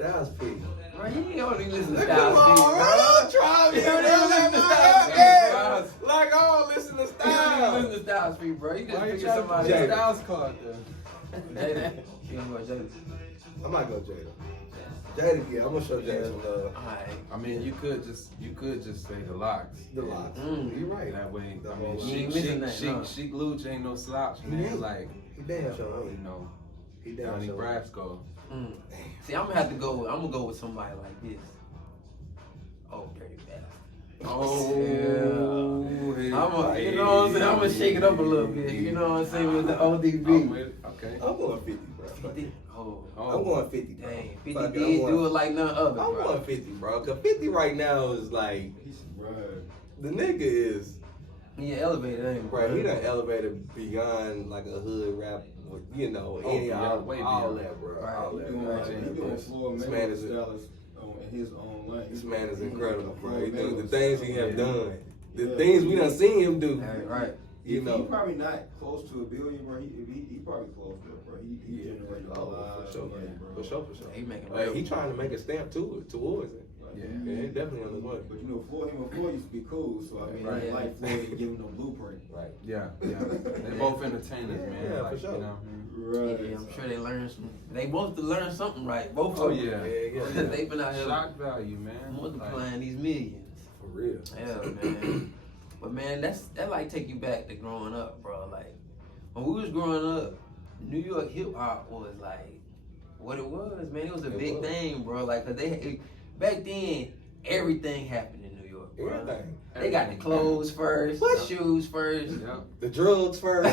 Styles P. Bro, you don't even listen to Come Styles P, on, bro. try me. You don't even listen to Styles Styles P, bro. Like, I don't listen to You don't even Styles. listen to Styles P, bro. You just Why you pick trying to somebody put Jada. Styles card though? Jada. You gonna go Jada? I might go Jada. Jada, yeah, I'm gonna show Jada some love. Alright. I mean, you could just say the locks. The Locks. Mm. You're right. That way, The I whole mean, lot. You ain't missing that, no. she Luch ain't no slouch, man. ain't. Like, He damn sure you ain't. know, He damn Donnie sure. Brasco. Mm. See, I'm gonna go with somebody like this. Oh, Dirty Bastard. Oh, Yeah. hey, you know what I'm saying? I'm gonna shake it up a little bit. You know what I'm saying with the ODB. I'm with it. Okay. I'm going 50, bro. 50? Oh, I'm going 50, bro. dang. 50 Fuck it, did I'm going- do it like none other, I'm bro. going 50, bro. Cause 50 right now is like the nigga is, He elevated, ain't he, bro. He done elevated beyond like a hood rap, with, you know, Oh, any yeah, all way all beyond. that, bro. Right. All He that. doing, Bro. he doing Floyd This man Mayweather is a- styles in his own lane. This man is incredible, bro. He doing the Mayweather things he style. have done, the Yeah. things we done seen him do. Right. You He know. probably not close to $1 billion, bro. He probably close to it, bro. He Yeah. generated a Oh, lot for sure, of money, man. bro. For sure, for sure. He making Like, real. he trying to make a stamp towards it. Yeah. Yeah, he definitely on the money. But you know, Floyd used to be cool, so I mean, Right. I like Floyd to give him no blueprint. Right. Yeah, yeah. They both entertainers, Yeah, man. yeah, like, for sure. You know, Right. Yeah, I'm sure they learned some. They both to learn something right. Both Oh, of them. yeah. Yeah. They've been out here shock value, man. multiplying these millions. For real. Yeah, man. But man, that like take you back to growing up, bro. Like when we was growing up, New York hip hop was like what it was, man. It was a big thing, bro. Like 'cause back then everything happened in New York, bro. Everything. They got the clothes first, the shoes first. Yep. The drugs first.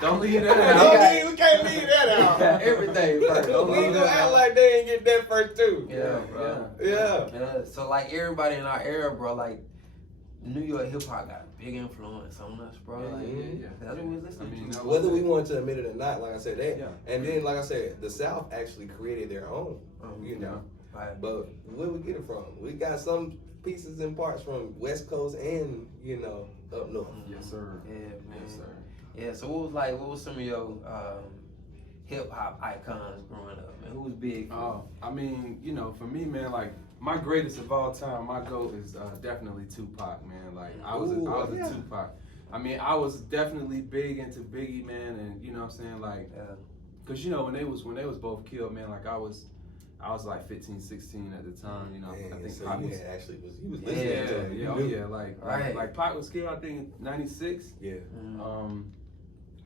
Don't leave that out. We can't leave that out. Everything first. Don't We leave gonna that act out. like they ain't get that first too. Yeah, bro. Yeah. Yeah, so like everybody in our era, bro, like New York hip hop got a big influence on us, bro. Yeah, Like, yeah. that's what we was listening I mean, to. that was Whether we it. want to admit it or not, like I said, that, Yeah. and then like I said, the South actually created their own, you know. Right. But where we get it from? We got some pieces and parts from West Coast and you know up north. Yes, sir. Yeah, man. Yes, sir. Yeah, so what was some of your hip hop icons growing up, man? Who was big? for you? Oh, I mean, you know, for me, man, like my greatest of all time, my GOAT is definitely Tupac, man. Like I was yeah. a Tupac. I mean, I was definitely big into Biggie, man, and you know what I'm saying, like, cause you know when they was both killed, man, like I was like 15, 16 at the time, you know. Man, I think so Pac you was, had actually was you was Yeah, listening to him. yeah, You oh knew. yeah, like Right. like Pac was killed, I think 96. Yeah.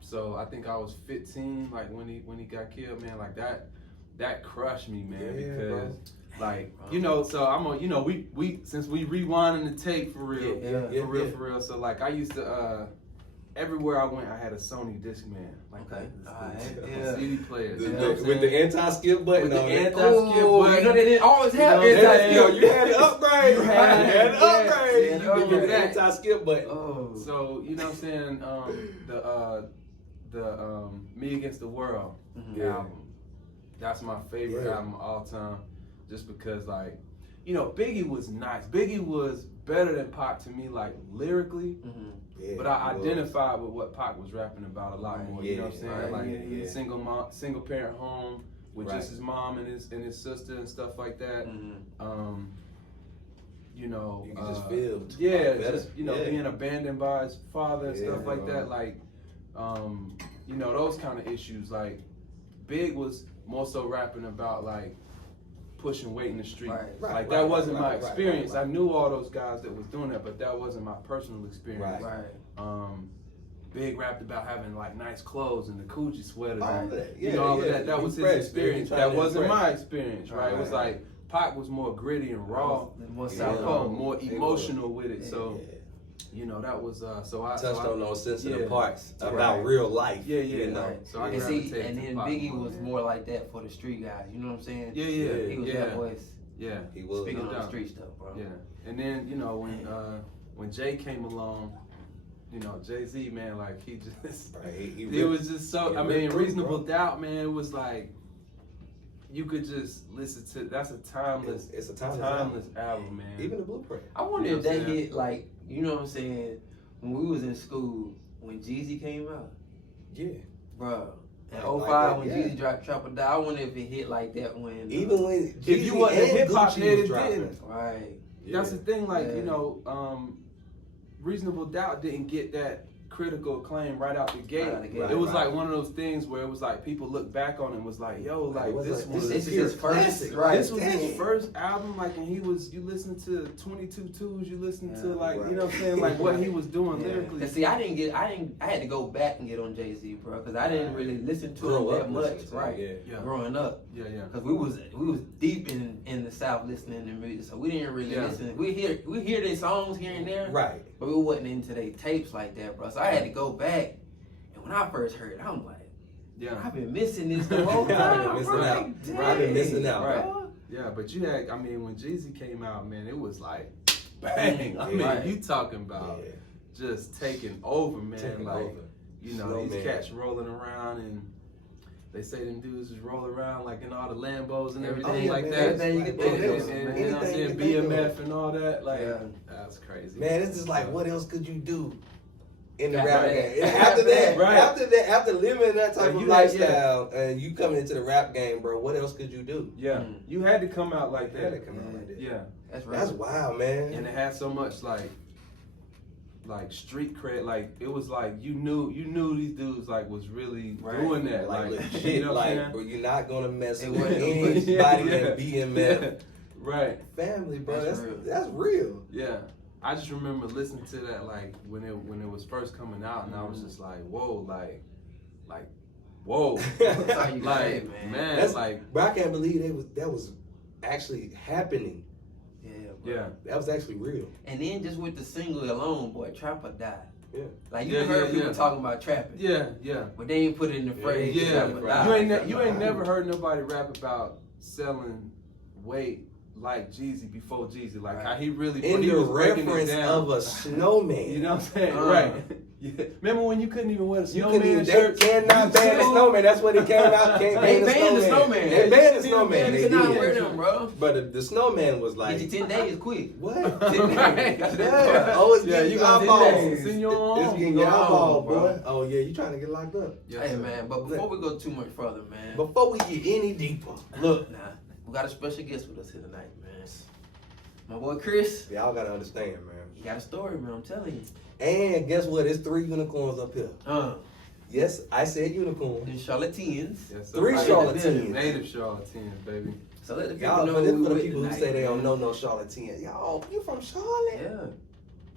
So I think I was 15, like when he got killed, man. Like that crushed me, man, Yeah, because bro. like you know, so I'm on, you know, we since we rewinding the tape for real, Yeah. for real. So like I used to everywhere I went, I had a Sony Discman, like Okay. the Alright, the CD player, The- you know the- what I'm with the saying? anti-skip button With the on it. anti-skip Oh, button. you know they didn't always have You know, anti-skip. You had to upgrade. You You had had it, to yeah. upgrade. Yeah, You could get the that. anti-skip button. Oh. So you know what I'm saying? The Me Against the World Yeah. album. That's my favorite Yeah. album of all time, just because like, you know, Biggie was nice. Biggie was better than Pac to me, like lyrically. Yeah, But I it was. identified with what Pac was rapping about a lot more. You know what I'm saying? right, Like yeah. single parent home with Right. just his mom and his sister and stuff like that. You know, You can just feel yeah, better. just you know, Yeah. being abandoned by his father and Yeah, stuff like bro. that. Like, you know, those kind of issues. Like, Big was more so rapping about like pushing weight in the street. Right. Right, Like right, that wasn't right, my right, experience. right, right. I knew all those guys that was doing that, but that wasn't my personal experience. Right. Big rapped about having like nice clothes and the Coochie sweaters. All and, of that. you Yeah, know, all yeah. of that. That was his Impressed, experience. man. That He wasn't trying to my experience, right? It was Right. like Pac was more gritty and raw, More Yeah. Southpaw. more He emotional with it. Yeah, So, yeah. you know, that was so I Touched on those sensitive yeah. parts Right. about real life. Yeah, yeah. You know? Right. So I And see, gravitate and to then Pac Biggie more, was man. more like that for the street guys. You know what I'm saying? Yeah, He was yeah. that voice. Yeah, He was. Speaking no on the doubt. street stuff, bro. yeah. And then you know when Jay came along, you know Jay-Z, man, like he just Right, he it ripped- was just so. he I ripped mean, through, Reasonable bro. Doubt, man. It was like you could just listen to. That's a timeless, It's a timeless album, man. Even the blueprint. I wonder You know if what I'm that saying? hit like, you know what I'm saying, when we was in school, when Jeezy came out, Yeah. bro, In Like 05 that, when yeah. Jeezy dropped Trap or Die, I wonder if it hit like that when Even when If you Jeezy wasn't a and hip-hop Gucci head, was it dropping. didn't. right. That's the thing, like, Yeah. you know, Reasonable Doubt didn't get that critical acclaim right out the gate. Right out the gate. It was Right. like one of those things where it was like people look back on it and was like, yo, like was this like, was This is pure his first, classic. right? this was his Dang. first album, like, and you listen to 22 Twos, you listen to, Yeah, like, right. you know what I'm saying, like, what he was doing Yeah. lyrically. And see, I had to go back and get on Jay-Z, bro, because I didn't really listen to Grow him up that much, listening to right? it, Yeah. Growing up, Yeah, yeah. because we was deep in the South listening to music, so we didn't really Yeah. listen. We hear their songs here and there, Right. but we wasn't into their tapes like that, bro. So I had to go back, and when I first heard it, I'm like, Yeah. I've been missing this the whole I've been time, missing bro. out. Like, dang. I've been missing out, right? bro. Yeah, but you had, I mean, when Jeezy came out, man, it was like, bang. I mean, Right. you talking about Yeah. just taking over, man. Taking like, over. you know, Snowman. these cats rolling around and they say them dudes just roll around like in all the Lambos and everything Oh, yeah, like man. that. Everything you Like, can bro, think there of, was man. You know what I'm anything saying? you think of. BMF and all that. Like, Yeah. that's crazy. Man, it's just like, what else could you do in the After rap that. game? After that, Right. after living that type Like, of you had- lifestyle, and you coming into the rap game, bro, what else could you do? Yeah, Mm. you had to come out like You had that. to come out like that. Yeah, That's right. That's wild, man. and it had so much like street cred. Like it was like you knew these dudes like was really Right. doing that. Like Like, legit, you know what I'm like, saying? bro, you're not gonna mess It with wasn't- anybody Yeah. in BMF Yeah. Right. family, bro. That's That's real. real. Yeah. I just remember listening to that like when it was first coming out, and I was just like, whoa, like, whoa, That's all you can like, say, man. That's like, Bro, I can't believe that was actually happening. Yeah, bro. yeah, That was actually real. And then just with the single alone, boy, Trap or Die. Yeah. Like you Yeah, heard yeah, people yeah. talking about trapping, yeah, yeah. but they ain't put it in the phrase. Yeah, Trap or Die. you ain't never heard nobody rap about selling weight like Jeezy before Jeezy, like Right. how he really In he the was breaking it reference down. of a snowman. You know what I'm saying? Uh. Right. Yeah. Remember when you couldn't even wear the You couldn't snowman even, they shirt? cannot ban the snowman. That's what it came out. Can't They ban banned the snowman. They banned the They snowman. You They cannot did. wear them, bro. But the snowman was like, Get you 10 days quick. what? 10 Right. days. Yeah. Oh, it's Yeah, getting you your gonna eyeballs. do that. Send your own It's home. getting Go your home, eyeball, bro. boy. Oh yeah, you trying to get locked up. Yes, Hey sir. man, but before we go too much further, man. Before we get any deeper, look, Nah, we got a special guest with us here tonight, man. My boy Chris. y'all gotta understand, man. He got a story, man. I'm telling you. And guess what? It's 3 unicorns up here. Yes, I said unicorn. The Charlatans. Yes, sir. 3 Right. charlatans. Native charlatans, baby. So let the people Y'all, know for who the we people with who tonight, say they don't man. know no charlatan, y'all, you from Charlotte? Yeah.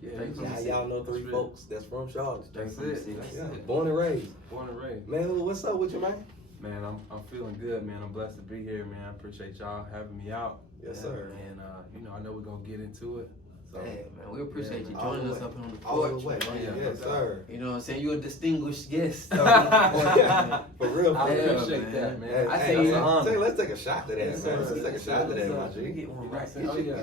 Yeah, Thank you. Yeah, y'all know 3 That's folks that's from Charlotte. That's Straight from the it. city. That's Yeah, it. born and raised. Born and raised. Man, what's up with you, man? Man, I'm feeling good, man. I'm blessed to be here, man. I appreciate y'all having me out. Yes, Yeah, sir. man. And I know we're gonna get into it. So Hey, man, we appreciate you all joining the us way. up on the All the porch. way. man. Yeah. Yes, sir. You know what I'm saying? You're a distinguished guest. up on the porch, man. For real, I for real. appreciate that, man. I Hey, say hey, you- let's take a shot to that, Yes, man. sir. Let's take a shot to that, my Let me G. get one right. Oh, Get you yeah.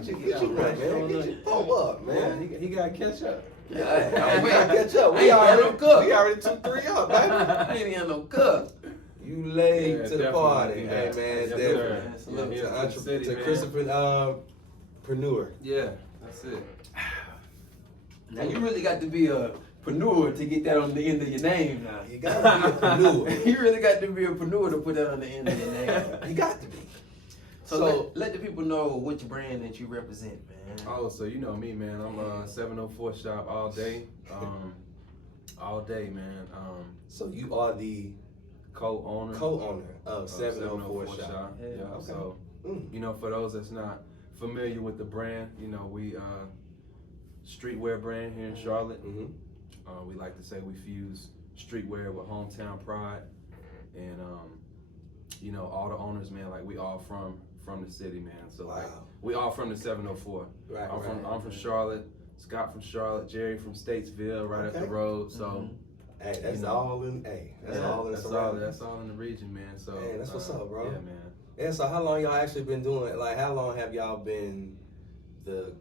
right, Yeah, man. Get you pull up, Man, man. he gotta catch up. Yeah, we gotta catch up. I We ain't got no cup. already 2-3 up, baby. I ain't got no cup. You late Yeah, to the definitely. party. Yeah. Hey, man, Yes, definitely. sir. Man, salute Yeah, To, to the city, to man. Christopreneur. Yeah, that's it. Now you really got to be a preneur to get that on the end of your name now. You gotta be a preneur. You really got to be a preneur to put that on the end of your name. You got to be. So, let the people know which brand that you represent, man. Oh, so you know me, man. I'm 704 shop all day. All day, man. So you are the Co-owner. co-owner of 704 Shop. Yeah. Okay. So Mm. you know, for those that's not familiar with the brand, you know, we streetwear brand here in Charlotte. Mm-hmm. We like to say we fuse streetwear with hometown pride, and you know, all the owners, man, like we all from the city, man. So like Wow. we all from the 704. Right, I'm from Charlotte. Scott from Charlotte. Jerry from Statesville, right up the Okay. road. So Hey, that's You know. all in. Hey, that's yeah, all in the that's all. surroundings. That's all in the region, man. So Hey, that's what's up, bro. Yeah, man. Yeah. So how long y'all actually been doing? Like, how long have y'all been the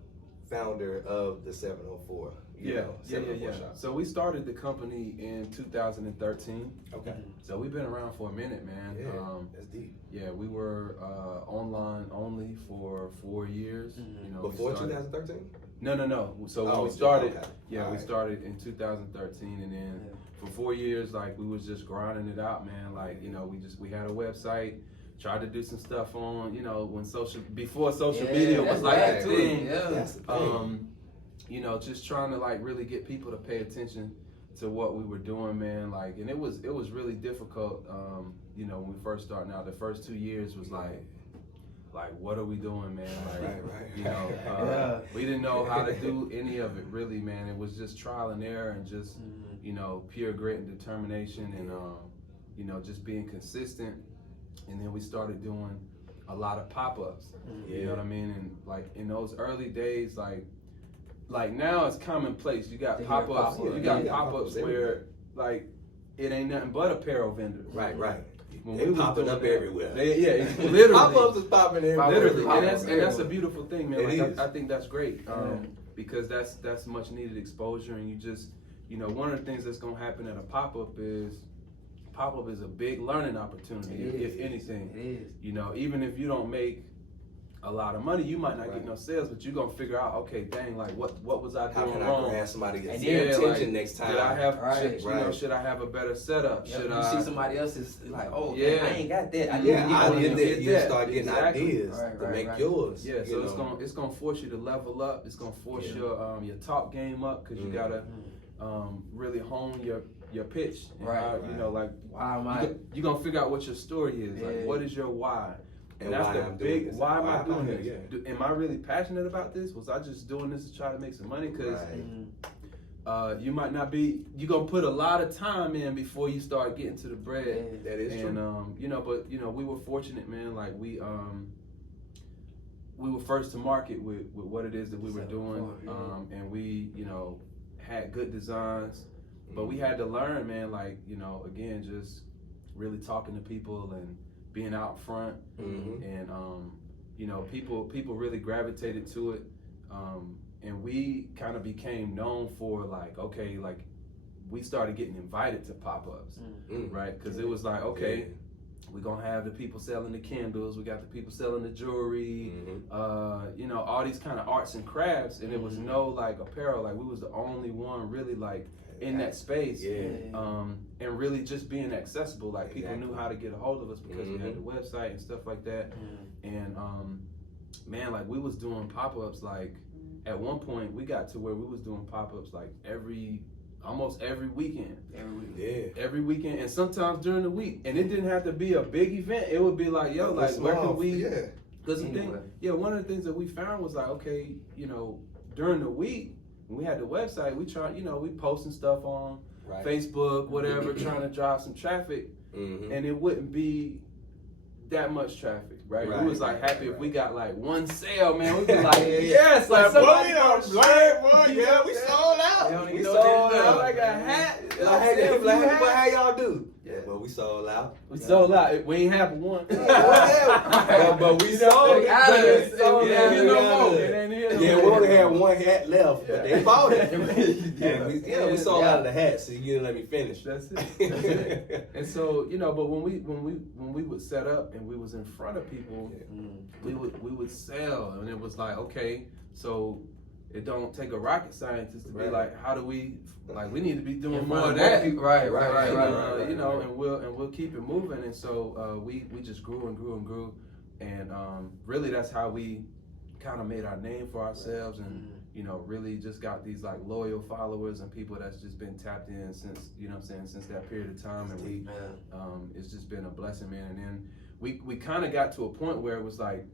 founder of the 704? You Yeah, know, yeah. 704 Shop? So we started the company in 2013. Okay. So we've been around for a minute, man. Yeah, that's deep. Yeah, we were online only for 4 years. Mhm. You know, we Before started- 2013? No. So when Oh, we started, okay. yeah, we Alright. started in 2013, and then for 4 years, like we was just grinding it out, man. Like, you know, we had a website, tried to do some stuff on, you know, before social media was like a thing. Yeah. That's the thing. You know, just trying to like really get people to pay attention to what we were doing, man. Like, and it was really difficult. You know, when we first started out, the first 2 years was like, what are we doing, man? Like, Right. you know, we didn't know how to do any of it really, man. It was just trial and error and just, you know, pure grit and determination and, you know, just being consistent. And then we started doing a lot of pop-ups. You know what I mean? And like in those early days, like now it's commonplace. You got pop-ups. You got pop-ups where like it ain't nothing but apparel vendors. Right. When They we was popping doing up that, everywhere. Literally. Pop-ups is popping everywhere. Literally, and Everywhere. that's a beautiful thing, man. It Like is. I think that's great because that's much needed exposure, and you just, you know, one of the things that's gonna happen at a pop-up is a big learning opportunity, if anything. It is. You know, even if you don't make a lot of money, you might not get no sales, but you're gonna figure out, okay, dang, like what was I How doing can wrong? I grab somebody's And attention then, next time? Did I have, Right. should I have a better setup? Yep. Should You I see somebody else's like, oh, Yeah. man, I ain't got that. I I need did to that. get You that. start getting Exactly. ideas Right, to right, make right. yours. Yeah, so it's gonna force you to level up. It's gonna force your talk game up because you gotta really hone your pitch. And Right, how, you know, like Why am I? you gonna figure out what your story is. Like, what is your why? And that's why the I'm doing big. this. Why am I Why doing am I this? here? Am I really passionate about this? Was I just doing this to try to make some money? Because you might not be. You're gonna put a lot of time in before you start getting to the bread. That is And true. you know, but you know, we were fortunate, man. Like we were first to market with what it is that we were doing, and we, you know, had good designs, but we had to learn, man. Like, you know, again, just really talking to people and being out front, and you know, people really gravitated to it, and we kind of became known for like, okay, like we started getting invited to pop-ups, right? Because it was like, okay, we're gonna have the people selling the candles, we got the people selling the jewelry, you know, all these kind of arts and crafts, and it was no like apparel. Like we was the only one really like in that space, and really just being accessible. Like people knew how to get a hold of us because we had the website and stuff like that. And man, like we was doing pop-ups. Like at one point we got to where we was doing pop-ups like almost every weekend. Every weekend, and sometimes during the week. And it didn't have to be a big event. It would be like, yo, like where can we? Because one of the things that we found was like, okay, you know, during the week when we had the website, we tried, you know, we posting stuff on Facebook, whatever, trying to drive some traffic, and it wouldn't be that much traffic, right? We was like happy if we got like one sale, man. We'd be like, yes, like somebody we sold out. We sold out. I got hat. Like, how y'all do? Yeah, well, we sold out. We sold out. We ain't have one. But we sold it. Yeah, we only had one hat left, but they bought it. We sold out of the hats, so you didn't let me finish. That's it. And so, you know, but when we would set up and we was in front of people, we would sell, and it was like, okay, so it don't take a rocket scientist to be like, how do we, like, we need to be doing more of that. Right. You know, and we'll keep it moving. And so we just grew and grew and grew, and really that's how we kind of made our name for ourselves, and you know, really just got these like loyal followers and people that's just been tapped in since, you know what I'm saying, since that period of time. And we it's just been a blessing, man. And then we kind of got to a point where it was like,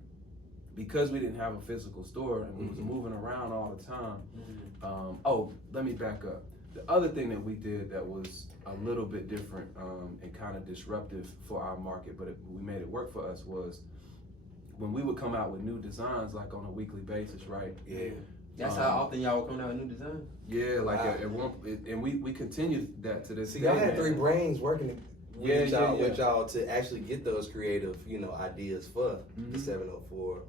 because we didn't have a physical store and we was moving around all the time. Let me back up. The other thing that we did that was a little bit different and kind of disruptive for our market, but we made it work for us, was when we would come out with new designs like on a weekly basis, right? That's how often y'all would come out with new designs? Yeah, like at one, and we continued that to this day. See, I had 3 brains working with y'all to actually get those creative, you know, ideas for the 704.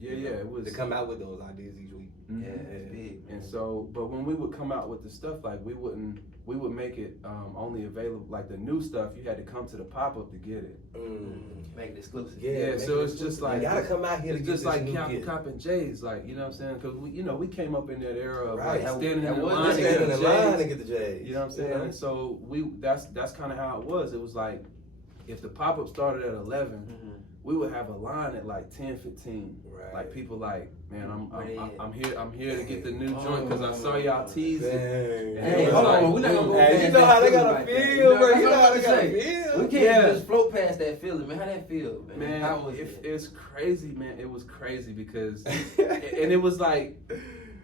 Yeah, it was to come out with those ideas each week. Yeah, it's big. And so, but when we would come out with the stuff, like we would make it only available, like the new stuff, you had to come to the pop-up to get it. Make it exclusive. Yeah, so it's just like, you gotta come out here to it's get just this like new Cap and J's, like, you know what I'm saying? Because we came up in that era of Right. like standing in the was line to Standing get in the line to J's. get the J's. You know what I'm saying? And so that's kind of how it was. It was like, if the pop-up started at 11, we would have a line at like 10:15. Right. Like people like, man, I'm here to get the new Oh, joint because I saw y'all teasing. Dang. And Hey, it was hold like, on, we're not gonna go Hey, past you know that how they feeling gotta like that. feel, bro. That's You what know I'm how they about gotta to say. feel. We can't Yeah. just float past that feeling, man. How that feel, man? How was it? It's crazy, man. It was crazy because, and it was like,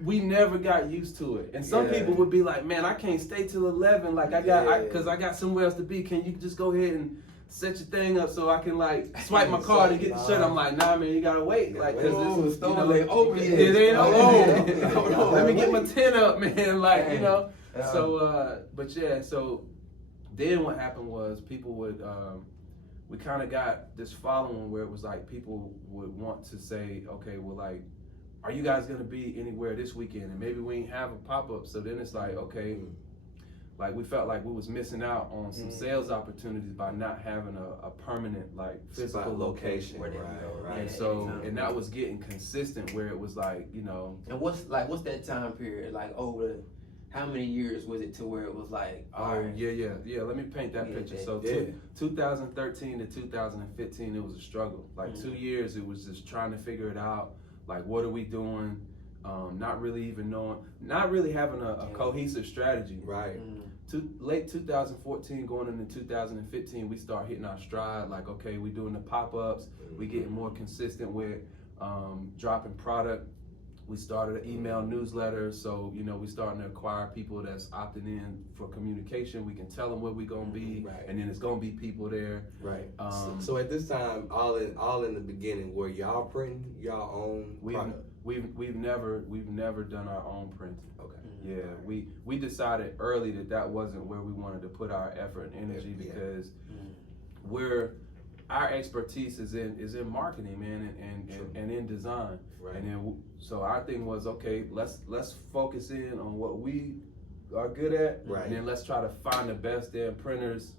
we never got used to it. And some Yeah. people would be like, man, I can't stay till 11. Like I got somewhere else to be. Can you just go ahead and set your thing up so I can like swipe my card and get the shirt? I'm like, nah, man, you gotta wait. Like, cause this, It ain't over yet. it ain't over. Hold on. Let me get my 10 up, man. Like, you know. Yeah. So, but yeah, so then what happened was people would, we kind of got this following where it was like people would want to say, okay, well, like, are you guys gonna be anywhere this weekend? And maybe we ain't have a pop-up. So then it's like, okay, like we felt like we was missing out on some sales opportunities by not having a permanent, like, physical location. Where they go. And so, and that was getting consistent where it was like, you know. And what's that time period like over? How many years was it to where it was like? All right. Yeah. Let me paint that Yeah, picture. yeah. So, 2013 to 2015, it was a struggle. Like 2 years, it was just trying to figure it out. Like, what are we doing? Not really even knowing, not really having a cohesive strategy. Right. Late 2014, going into 2015, we start hitting our stride. Like, okay, we doing the pop-ups. We getting more consistent with dropping product. We started an email newsletter, so you know we starting to acquire people that's opting in for communication. We can tell them where we gonna be, Right. and then it's gonna be people there. Right. So at this time, all in the beginning, were y'all printing y'all own product? We've never done our own printing. Okay. Yeah, we decided early that wasn't where we wanted to put our effort and energy because our expertise is in marketing, man, and in design. Right. And then so our thing was, okay, let's focus in on what we are good at, Right. and then let's try to find the best damn printers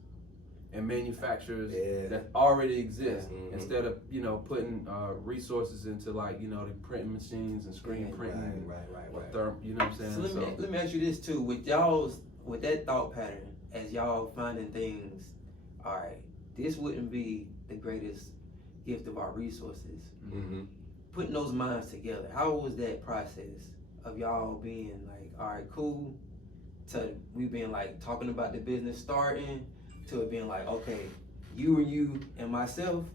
and manufacturers Yeah. that already exist, Mhm. instead of with resources into like the printing machines and screen printing, Right. you know what I'm saying? So let me ask you this too, with that thought pattern, as y'all finding things, all right, this wouldn't be the greatest gift of our resources. Mm-hmm. Putting those minds together, how was that process of y'all being like, all right, cool, to we being like talking about the business starting, to it being like, okay, you and myself,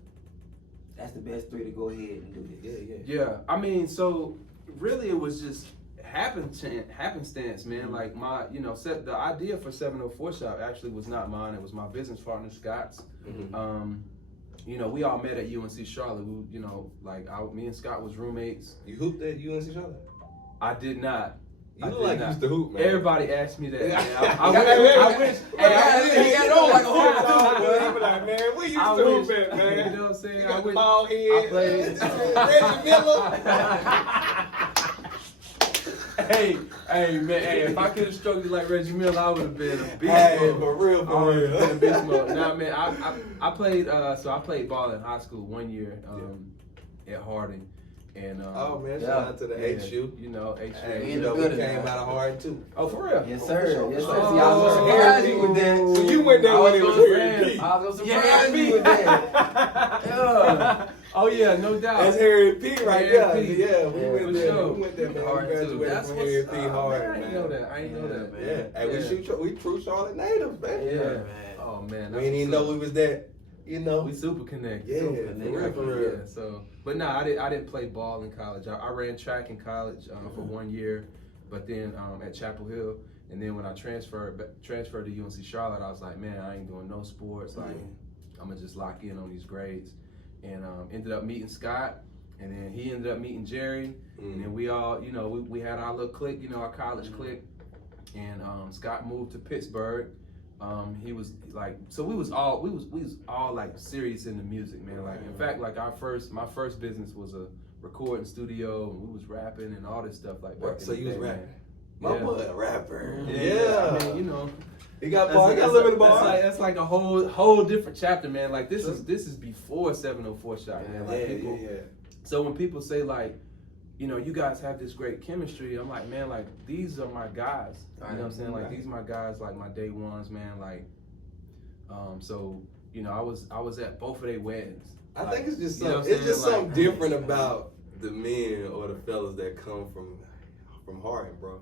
that's the best three to go ahead and do this. Yeah, I mean, so really it was just happenstance, man. Like the idea for 704 Shop actually was not mine. It was my business partner Scott's. Mm-hmm. We all met at UNC Charlotte. Me and Scott was roommates. You hooped at UNC Charlotte? I did not. You look like you used to hoop, man. Everybody asked me that. Man. I wish. He got on like a hoop. He be like, man, we used I to wish, hoop at, man. You know what I'm saying? You got I the wish. ball head. I played. Reggie Miller. Hey, man. Hey, if I could have struggled like Reggie Miller, I would have been a beast mode. For real. I would have been a beast mode. Nah, man. I played. So I played ball in high school 1 year at Harding. And, oh man, shout out to the HU. HU. Hey, In the we building, came man. out of Harding too. Oh, for real? Yes, sir. Yes, sir. Oh, See, I was gonna surprise you with that. So you went there when it was Harry P. I was gonna surprise you with that. Yeah. Oh yeah, no doubt. That's Harry P right Harry there. P. Yeah, we Yeah, went for there. sure. We went there, man. Hard We too. graduated That's from what's Harry P. up, Hard, man. I man. ain't know that. I ain't know that. Yeah. Hey, we true Charlotte natives, man. Yeah. Man. Oh man. We didn't even know we was that. We super connected. Yeah, Super connected. for real. Yeah, so, but no, I didn't play ball in college. I ran track in college for 1 year, but then at Chapel Hill, and then when I transferred to UNC Charlotte, I was like, man, I ain't doing no sports. Like, I'm gonna just lock in on these grades, and ended up meeting Scott, and then he ended up meeting Jerry, and then we all, we had our little clique, our college clique, and Scott moved to Pittsburgh. He was like, so we was all like serious in the music, man. Like, in fact, like my first business was recording studio, and we was rapping and all this stuff like back So in the you was day, rapping. man. My Yeah. boy, a rapper. Yeah. I mean, you know. He got bars. He got living the bars. That's like a whole different chapter, man. Like this is before 704 Shot, man. Like people. So when people say like, you know, you guys have this great chemistry, I'm like, man, like these are my guys. You know what I'm saying? Like these are my guys, like my day ones, man. Like, so you know, I was at both of their weddings. I like, think it's just you know something. It's just like, something different about the men or the fellas that come from Harden, bro.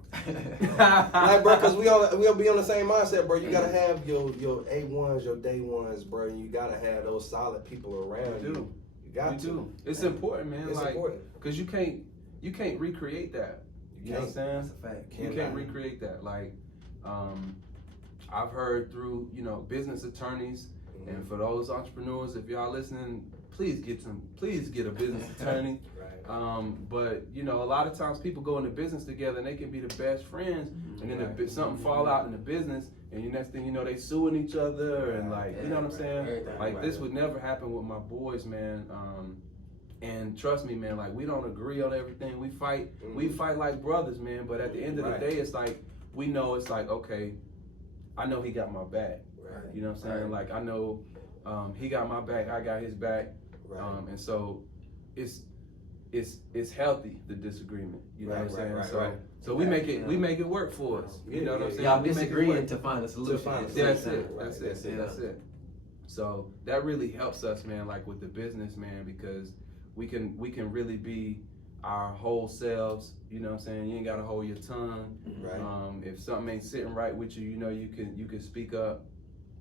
Like, bro, because we'll be on the same mindset, bro. You gotta have your A1s, your day ones, bro. And you gotta have those solid people around you. You got to. It's important, man. It's like, important. because you can't recreate that. You know what I'm saying? That's a fact. You can't recreate that. Like, I've heard through, you know, business attorneys, and for those entrepreneurs, if y'all listening, please get a business attorney. Right. But you know, a lot of times people go into business together and they can be the best friends, and then something fall out in the business, and the next thing you know, they suing each other, and like, you know what I'm saying? Like this would never happen with my boys, man. And trust me, man, like we don't agree on everything. We fight like brothers, man. But at the end of the day, it's like we know it's like, okay, I know he got my back. Right. You know what I'm saying? Like I know he got my back, I got his back. Right. And so it's healthy, the disagreement. You know what I'm saying? So we make it work for us. You know what I'm saying? Y'all We make it disagreeing work. to find a solution. That's it. So that really helps us, man, like with the business, man, because we can really be our whole selves. You know what I'm saying? You ain't gotta hold your tongue. Right. If something ain't sitting right with you, you know, you can speak up.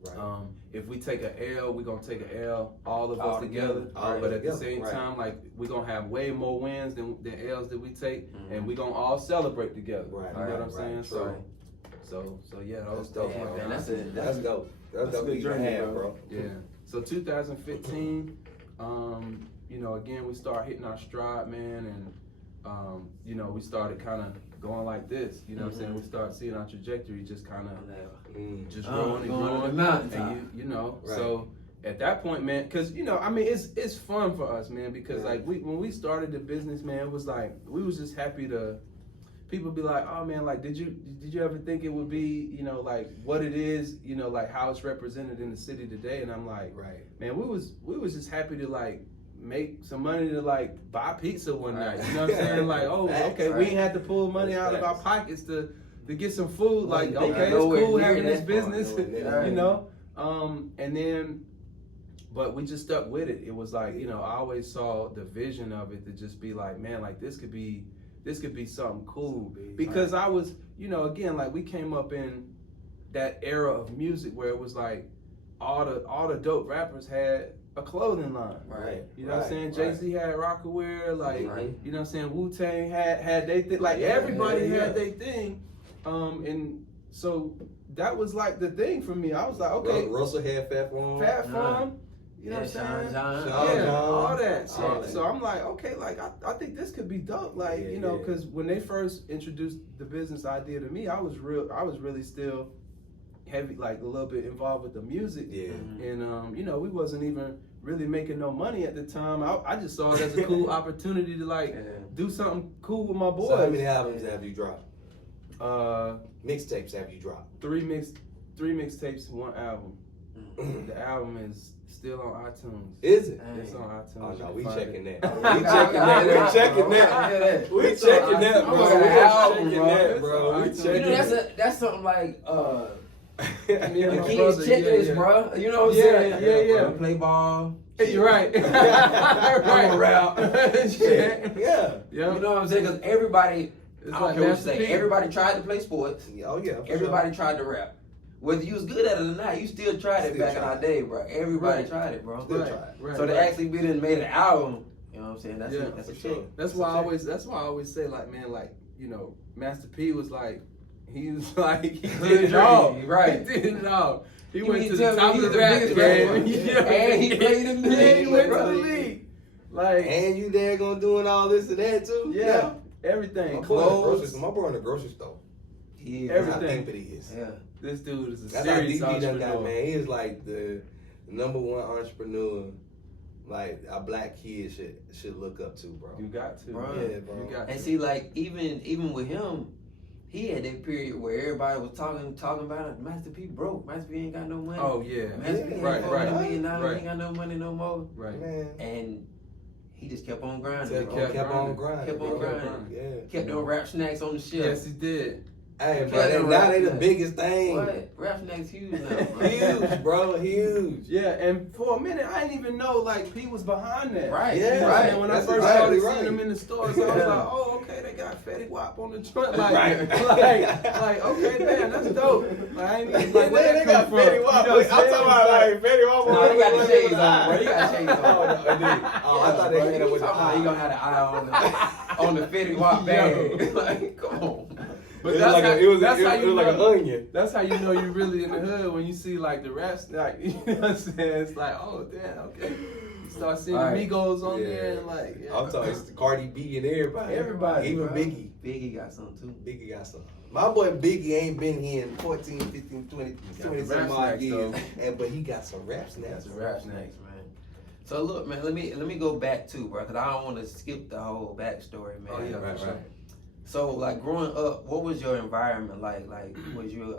Right. If we take a L, we're gonna take a L, all of us together. But at the same time, like we're gonna have way more wins than L's that we take, and we're gonna all celebrate together. Right. You know what I'm saying? True. So yeah, That's dope, bro. Man, that's dope. That's a good journey, bro. Yeah. So 2015, you know, again we start hitting our stride, man, and you know, we started kind of going like this. You know what I'm saying? We start seeing our trajectory just kind of just growing and growing. And you know, so at that point, man, because you know, I mean, it's fun for us, man, because like when we started the business, man, it was like we was just happy to. People be like, oh man, like did you ever think it would be, you know, like what it is, you know, like how it's represented in the city today? And I'm like, man, we was just happy to like make some money to like buy pizza one night. You know what I'm saying? Like, oh, okay, we ain't had to pull money out of our pockets to get some food. Like, okay, it's cool having this business, you know. And then, but we just stuck with it. It was like, you know, I always saw the vision of it to just be like, man, like this could be something cool. Because I was, you know, again, like we came up in that era of music where it was like all the dope rappers had a clothing line. Right. You know what I'm saying? Jay-Z had Rockaware, like, you know what I'm saying? Wu-Tang had they thing, like everybody had their thing. And so that was like the thing for me. I was like, okay. Russell had Fat Farm. You know what I'm saying? John. All that. So I'm like, okay, like I think this could be dope. Like, you know, because when they first introduced the business idea to me, I was really still heavy, like a little bit involved with the music. Yeah. And you know, we wasn't even really making no money at the time. I just saw it as a cool opportunity to like do something cool with my boys. So how many albums have you dropped? Mixtapes have you dropped? 3 mixtapes, 1 album. The album is still on iTunes. Is it? It's on iTunes. Oh no, we checking that. We checking that, bro. We checking that, bro. We checking that. That's something like King's checklist, bro. You know what I'm saying? Yeah. Play ball. You're right. Right. Rap. Yeah. You know what I'm saying? Because everybody, I don't care what you say, everybody tried to play sports. Oh yeah. Everybody tried to rap. Whether you was good at it or not, you still tried it back in our day, bro. Everybody tried it, bro. Right. So to actually be there and made an album, you know what I'm saying? That's a thing. That's why I always say, like, man, like, you know, Master P was like, he did it all. Right. He did it all. He went to the top of the rap game. And he played in the league. He went to the league. Like, and you there gonna doing all this and that too? Yeah. Everything. My Clothes. boy in the grocery store. He is. Everything. I think that he is. Yeah. This dude is a That's serious how DP done entrepreneur. got, man. He is like the #1 entrepreneur like a black kid should look up to, bro. You got to, Bro. Yeah, bro. You got And to. see, like even with him, he had that period where everybody was talking about it. Master P broke. Master P ain't got no money. Oh yeah, Master P ain't right, $400 right, million, right. ain't got no money no more. right. Man. And he just kept on grinding. Kept bro. on grinding. Kept on bro. grinding. Yeah. Kept them rap snacks on the shelf. Yes, he did. Hey, Kept bro, them now rap they the snacks. biggest thing. What? Rap snacks huge now, bro. Huge, bro. Huge. Yeah, and for a minute, I didn't even know like P was behind that. Right. Yeah, You know what I'm right. saying? When I That's first exactly started seeing right. them in the stores, I was Yeah. like, oh, okay, they got Fetty Wap on the joint. Like, Right. like, okay, damn, that's dope. Like, I ain't even like, where They that got come from? Fetty Wap. You know what I'm talking about like Fetty Wap. Nah, he got the shades on, bro. He got shades on. Oh, no, it did. Oh, I thought they had it with the He gonna have the eye on the Fetty Wap bag. Like, come on. But It was that's like how, it was that's how you like an know. onion. That's how you know you really in the hood when you see like the raps, like you know what I'm saying. It's like, oh damn, okay. You start seeing Right. Migos on Yeah. there and like, yeah. I'm talking it's Cardi B and everybody. Everybody, Even bro. Biggie. Biggie got some too. Biggie got some. My boy Biggie ain't been here in 14, 15, 20, Got 20 the some rap odd snacks, years. though. But he got some rap snaps. Some Rap snacks, man. So look, man, let me go back too, bro, because I don't want to skip the whole backstory, man. Oh yeah, Right, right, right. So like growing up, what was your environment like? Like, was you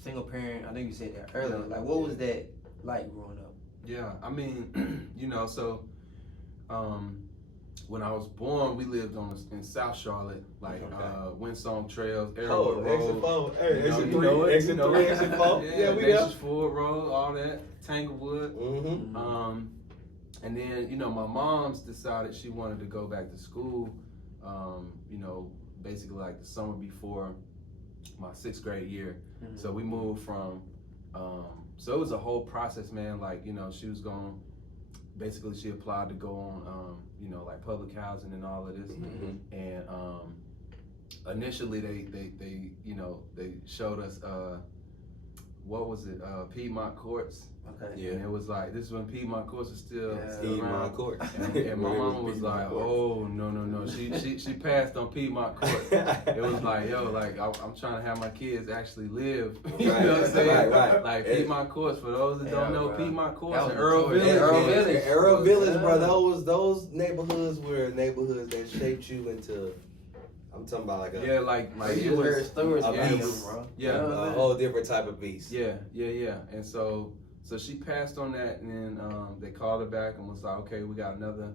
single parent? I know you said that earlier. Like, what was that like growing up? Yeah, I mean, you know, so when I was born, we lived in South Charlotte, like Okay. Windsong Trails, Oh, Arrowwood exit Road. 4. Hey, You know, exit you 3, know it, exit you know 3, it. exit 4. Yeah, we there. Nature's Ford Road, all that, Tanglewood. Mm-hmm. And then, you know, my mom's decided she wanted to go back to school, you know, basically like the summer before my 6th grade year. Mm-hmm. So we moved from, so it was a whole process, man. Like, you know, she was going, basically she applied to go on, you know, like public housing and all of this. Mm-hmm. And initially they, you know, they showed us, what was it, Piedmont Courts. Okay. Yeah. And it was like, this is when Piedmont Courts was still around. Piedmont Court. And my mama was like, oh, no. She passed on Piedmont Court. It was like, yo, like, I'm trying to have my kids actually live. You know what I'm saying? Right. Like, Piedmont Courts, for those that don't Yeah, know, bro. Piedmont Courts That was and Earl notorious. Village. Earl Village. Earl Village, bro. Yeah. Those neighborhoods were neighborhoods that shaped you into. I'm talking about like a Yeah, like You it just heard was, stories a about him, beast. bro. Yeah. You know what I'm a saying? whole different type of beast. yeah. And so she passed on that, and then they called her back and was like, okay, we got another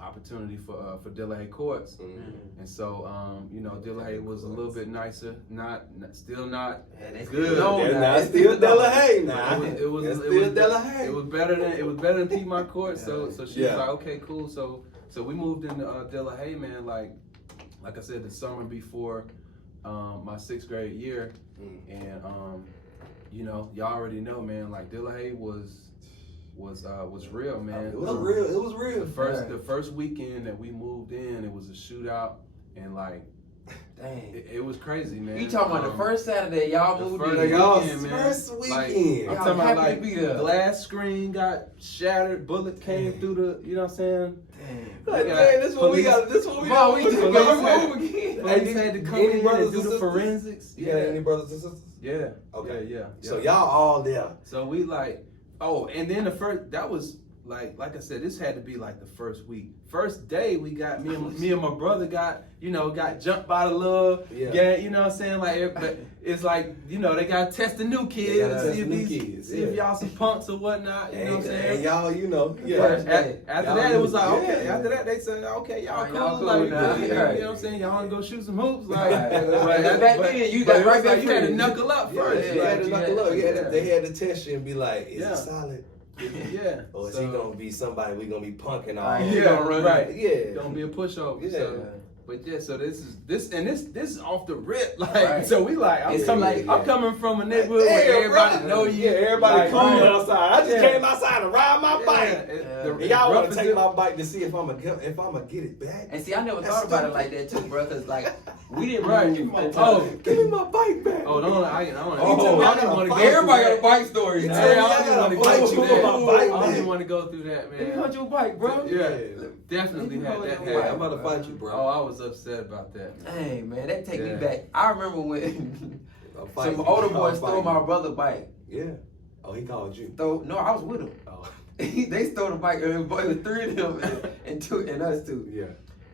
opportunity for Delahaye Courts. Mm-hmm. And so, you know, Delahaye was a little bit nicer, still not Yeah, they good. still know That's now. not still Delahaye But now. it was That's it still was Delahaye. it was better than Piedmont Court. So she Yeah. was like, okay, cool. So we moved into Delahaye, man. Like I said, the summer before my 6th grade year, and you know, y'all already know, man. Like Delahaye was real, man. It was real. It was real. The first weekend that we moved in, it was a shootout, and like Dang. it was crazy, man. You talking about the first Saturday y'all the moved first in? Y'all weekend, man. first Like, weekend. I'm Y'all talking about happy to like be there. glass screen got shattered, bullet came through the, you know what I'm saying? Dang. Like, got man, this what we police- got. This what we Bro, got. we just Police got had- home again. Police had to come any in brothers and do and the sisters? forensics. You got any brothers and sisters? Yeah. Okay. Yeah. So y'all all there. So we like, oh, and then that was like I said, this had to be like the first week. First day we got me and my brother got jumped by the little gang, you know what I'm saying? Like, but it's like, you know, they gotta test the new kids, gotta and test new kids, see if y'all some punks or whatnot, you know what I'm saying? And y'all, you know, First yeah. day. After Y'all that, it was like, knew- okay. yeah. After that, they said, okay, y'all Alright, cool. y'all cool Like, now. you know Right. what I'm saying? Y'all wanna go shoot some hoops? Like, Right. Back then, you got it was right like, back you had to then. knuckle up first. Yeah, you had to knuckle up. Yeah. They had to test you and be like, is Yeah. it solid? Yeah. Or is So- he gonna be somebody we gonna be punking Right. on? Yeah, right. Yeah. Don't be a pushover. Yeah. So, but yeah, so this is off the rip. Like, Right. so we like, It's like- I'm coming from a neighborhood Hey, where everybody bro. know you. Yeah, everybody Like, cool right. outside. I just Yeah. came outside to ride my bike. The And y'all want roughest to take it- my bike to see if I'm gonna get it back? And see, I never That's thought about it stupid. like that too, bro. Cause like we didn't Right. move Oh. until Give me my bike back. Oh, don't I don't Oh, I don't want to go. everybody got through a bike story. You Now. tell me that. I I don't gotta want to fight go you through for that. my I bike don't back. even want to go through that, Let me man. hold your bike, bro. Yeah, Yeah. definitely Let me had hold that. your Hey, bike. I'm about to fight you, bro. Oh, I was upset about that. Man. Hey man, that take Yeah. me back. I remember when I'll fight some you. older I'll boys fight stole you. my brother's bike. Yeah. Oh, he called you. No, I was with him. Oh. They stole the bike. It was 3 of them and us 2. Yeah.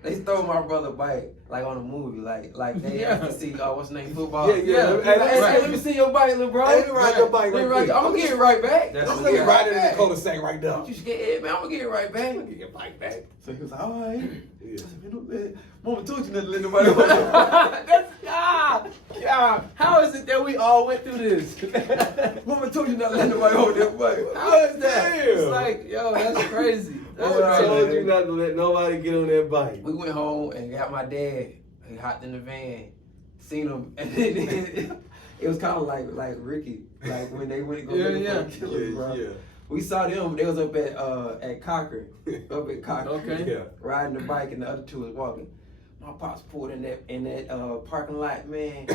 They stole my brother's bike like on a movie, like they Yeah. have to see what's the name, football. Yeah. Hey, Right. let me see your bike, little bro. Hey, let me ride your bike right quick. I'm gonna get it right back. That's Let what me we ride it in the cul-de-sac right now. Don't you scared, man? I'm gonna get it right back. Get your bike back. So he was like, all right. Yeah. I said, man, don't let- Mama told you not to let nobody know. That's God. How is it that we all went through this? Mama told you not to let nobody hold that bike. How is that? Damn. It's like, yo, that's crazy. That's I crazy. told you not to let nobody get on that bike. We went home and got my dad. He hopped in the van, seen him, and then it was kind of like Ricky, like when they went to go look for the killers, bro. Yeah. We saw them. They was up at Cocker, up at Cocker, Okay. Yeah. riding the bike, and the other 2 was walking. My pops pulled in that parking lot, man.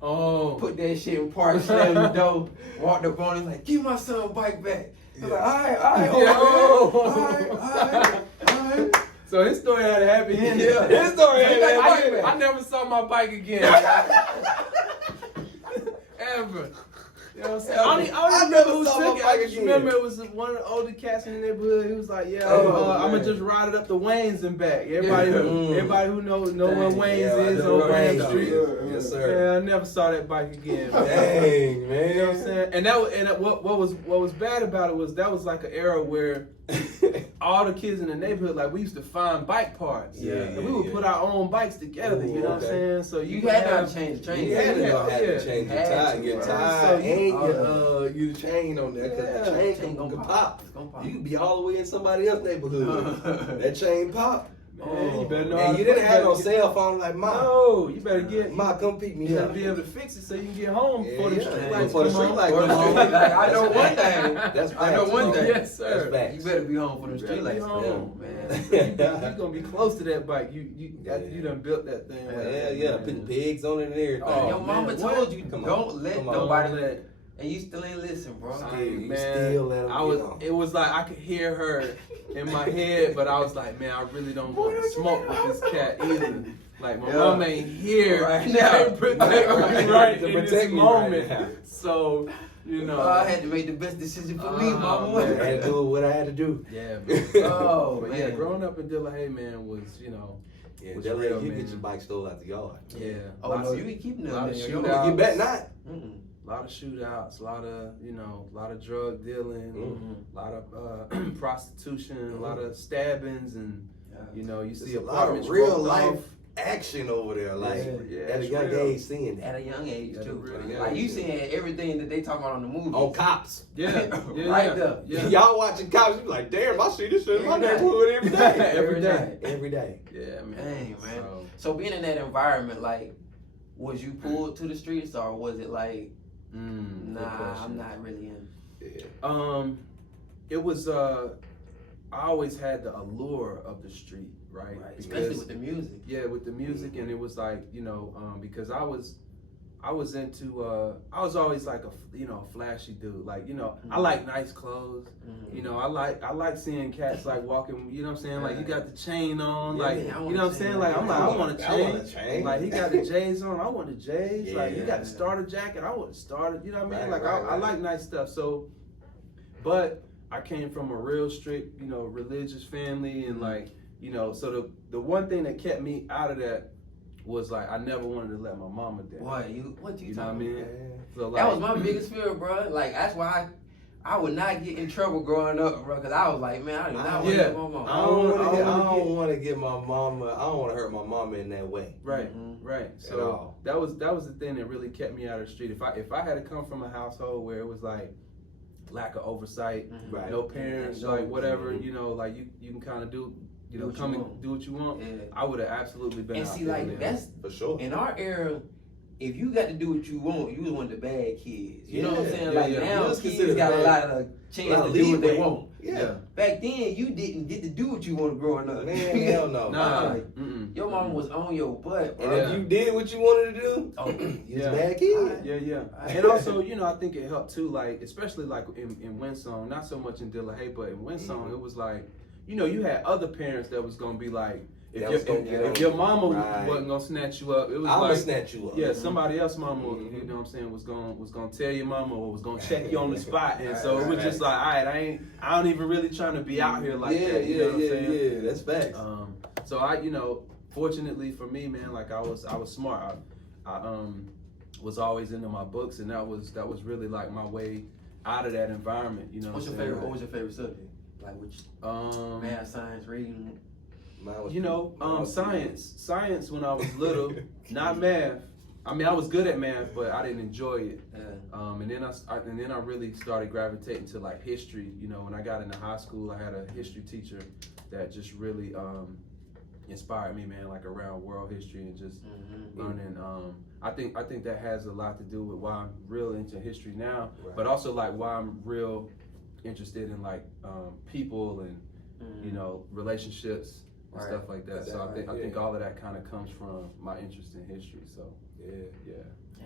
Oh. Put that shit in park, slammed the door, walked up on him, like, give my son bike back. I was like, all right, all right. So his story had a happy ending. Yeah. His story had a happy ending. I never saw my bike again. Ever. You know what I'm saying? I don't never remember who saw took my it. bike I just again. remember it was one of the older cats in the neighborhood. He was like, yeah, Oh, I'm gonna man. just ride it up the Waynes and back. Everybody who know where Dang, Waynes yeah, I is know on Wayne Grand Street. Street. Yes, sir. Yeah, I never saw that bike again. Man. Dang, man. You know what I'm saying? And what was bad about it was that was like an era where all the kids in the neighborhood, like we used to find bike parts. Yeah, and we yeah, would yeah. put our own bikes together. Ooh, You know what I'm okay. saying? So You could had to have- change the train. You had to know how Yeah. to change your Had tie, to, your bro. tie, So and your chain on there, because the chain Chain can gonna pop. It's gonna pop. You could be all the way in somebody else's neighborhood. That chain pop. Man, you better know how And to you didn't put have no that- cell phone like mine. No, you better get. Ma, come pick me You gotta up. be able to fix it so you can get home before the Yeah, street yeah. lights Before the come street on. lights Or come the on. street lights. I know That's one facts. thing. That's I know facts, one bro. thing. Yes, sir. That's facts. You better be home for the You street better be lights. home. man. You're gonna be close to that bike. You done built that thing. Yeah, putting pigs on it and everything. Oh, Your mama man, told you Come on. don't let Come on. nobody Don't let- and you still ain't listen, bro. You Man, still let 'em I get was. on. It was like I could hear her in my head, but I was like, man, I really don't want to smoke with this cat either. Like my Yeah. mom ain't here Right to now. protect me Right. right To in protect this me moment. right now. So you know, I had to make the best decision for me, Oh, mama. I had to do what I had to do. yeah, man. Oh, But man. yeah, growing up in Delahaye, man, was Yeah, was that real, you man. get your bike stole out the yard. yeah. Oh lots no, of- you ain't keeping lot them. of man. shootouts. You bet not. Mm-mm. A lot of shootouts, a lot of drug dealing, Mhm. a lot of prostitution, a lot of stabbings, and you know you see There's a lot apartments of real roped life off. action over there, like Yeah, at a it's young real. age, seeing At that a young age At a too. really young Like you age. seeing everything that they talk about on the movies. on cops. Yeah, Right there. Yeah. Y'all watching cops, you be like, damn, I see this shit in my Every night. neighborhood every day. Every day. night. Every day. Yeah, man. Dang, man. So, So being in that environment, like, was you pulled to the streets or was it like, good nah, question. I'm not really in? Yeah. It was I always had the allure of the street, right? Especially Because- with the music. Yeah, with the music, and it was like, you know, because I was into I was always like a flashy dude. Like, you know, I like nice clothes. Mm-hmm. You know, I like seeing cats like walking, you know what I'm saying? Like you got the chain on, Yeah, like man, I you want know what I'm a saying? chain. Like I'm like, I want a I want a chain. chain. Like he got the J's on, I want the J's. Like he got the Yeah. starter jacket, I want the starter, you know what I mean? Right, Like I right. like nice stuff. So but I came from a real strict, you know, religious family, and like, you know, so the one thing that kept me out of that was like I never wanted to let my mama down. What you You know what I talking mean? about? So That was like, my biggest fear, bro. Like that's why I would not get in trouble growing up, bro. Cause I was like, man, I do not want to Yeah. get my I mama. don't want to get my mama. I don't want to hurt my mama in that way. right, Mhm. right. At So all. that was the thing that really kept me out of the street. If I had to come from a household where it was like lack of oversight, Mhm. Right. no parents, No, like whatever, mhm. you know, like you can kind of do, you know, what you come and want. do what you want. Yeah. I would have absolutely been. And out see, there, like man. that's For sure. in our era. If you got to do what you want, you was one of the bad kids. You know what I'm Yeah, saying? yeah, Like yeah. now, You was kids considered got a bad. lot of chance Lot to of do what they leeway. want. Yeah. Back then, you didn't get to do what you wanted growing up. Man, hell no. Nah. Like, Mm-mm. your mama was on your butt, bro. And if you did what you wanted to do, Oh, you was Yeah. a bad kid. Yeah, yeah. I- And also, you know, I think it helped too, like, especially like in Winsong, not so much in Delahaye, but in Winsong, it was like, you know, you had other parents that was gonna be like, if your mama Right. wasn't gonna snatch you up, it was I'ma like snatch you up. yeah, somebody else mama, you know what I'm saying, was gonna tell your mama or was gonna check you on the spot, and so it was just like, all right, I don't even really trying to be out here like that. You know what I'm saying? Yeah, that's facts. So I, fortunately for me, man, like I was smart. I was always into my books, and that was really like my way out of that environment. You know What was your favorite subject? Like which math, science, reading? Science when I was little, not math. I mean, I was good at math, but I didn't enjoy it. Yeah. And then I really started gravitating to like history. When I got into high school, I had a history teacher that just really inspired me, man, like around world history and just learning. I think that has a lot to do with why I'm real into history now, but also like why I'm real interested in like people and relationships and stuff like that. Exactly. So I think all of that kind of comes from my interest in history. So Yeah,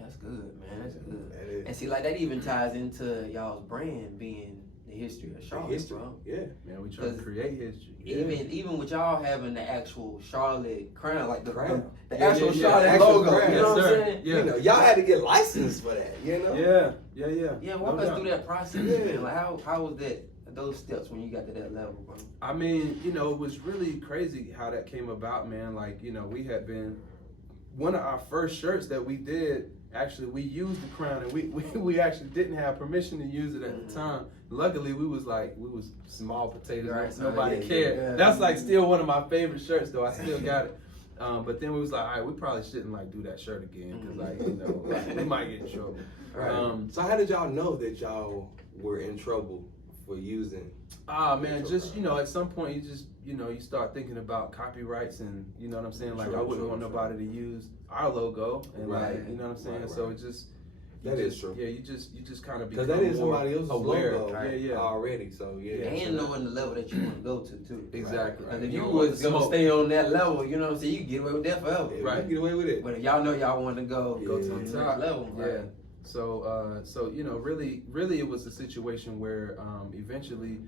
that's good, man. That's good. That is. And see, like that even ties into y'all's brand being the history of Charlotte, bro. Yeah. Man, we try to create history. Even with y'all having the actual Charlotte crown, like the Crown. the actual yeah, Charlotte actual logo. crown. You know what Yes, I'm sir. saying? Yeah. Y'all had to get licensed for that, Yeah. Yeah, No walk us doubt. through that process, man. Like how was those steps when you got to that level, bro? I mean, it was really crazy how that came about, man. Like, we had been, one of our first shirts that we did, actually, we used the crown, and we actually didn't have permission to use it at the time. Luckily, we was small potatoes, Right, so nobody yeah, cared. yeah. That's like still one of my favorite shirts, though. I still got it. But then we was like, all right, we probably shouldn't like do that shirt again, because like, we might get in trouble. Right. So how did y'all know that y'all were in trouble for using? Man, just at some point you just you start thinking about copyrights, and you know what I'm saying. Like I wouldn't want nobody to use our logo, and like you know what I'm saying. So it just is true. Yeah, you just kind of Because become that is more somebody else's aware. logo Yeah. already. So And knowing the level that you want to go to too. Exactly. Because if You you don't want was to gonna smoke. stay on that level, you know what I'm saying, you can get away with that forever. Yeah, Right. you get away with it. But if y'all know y'all want to go Yeah. to the next level, Yeah. right? So really it was a situation where eventually,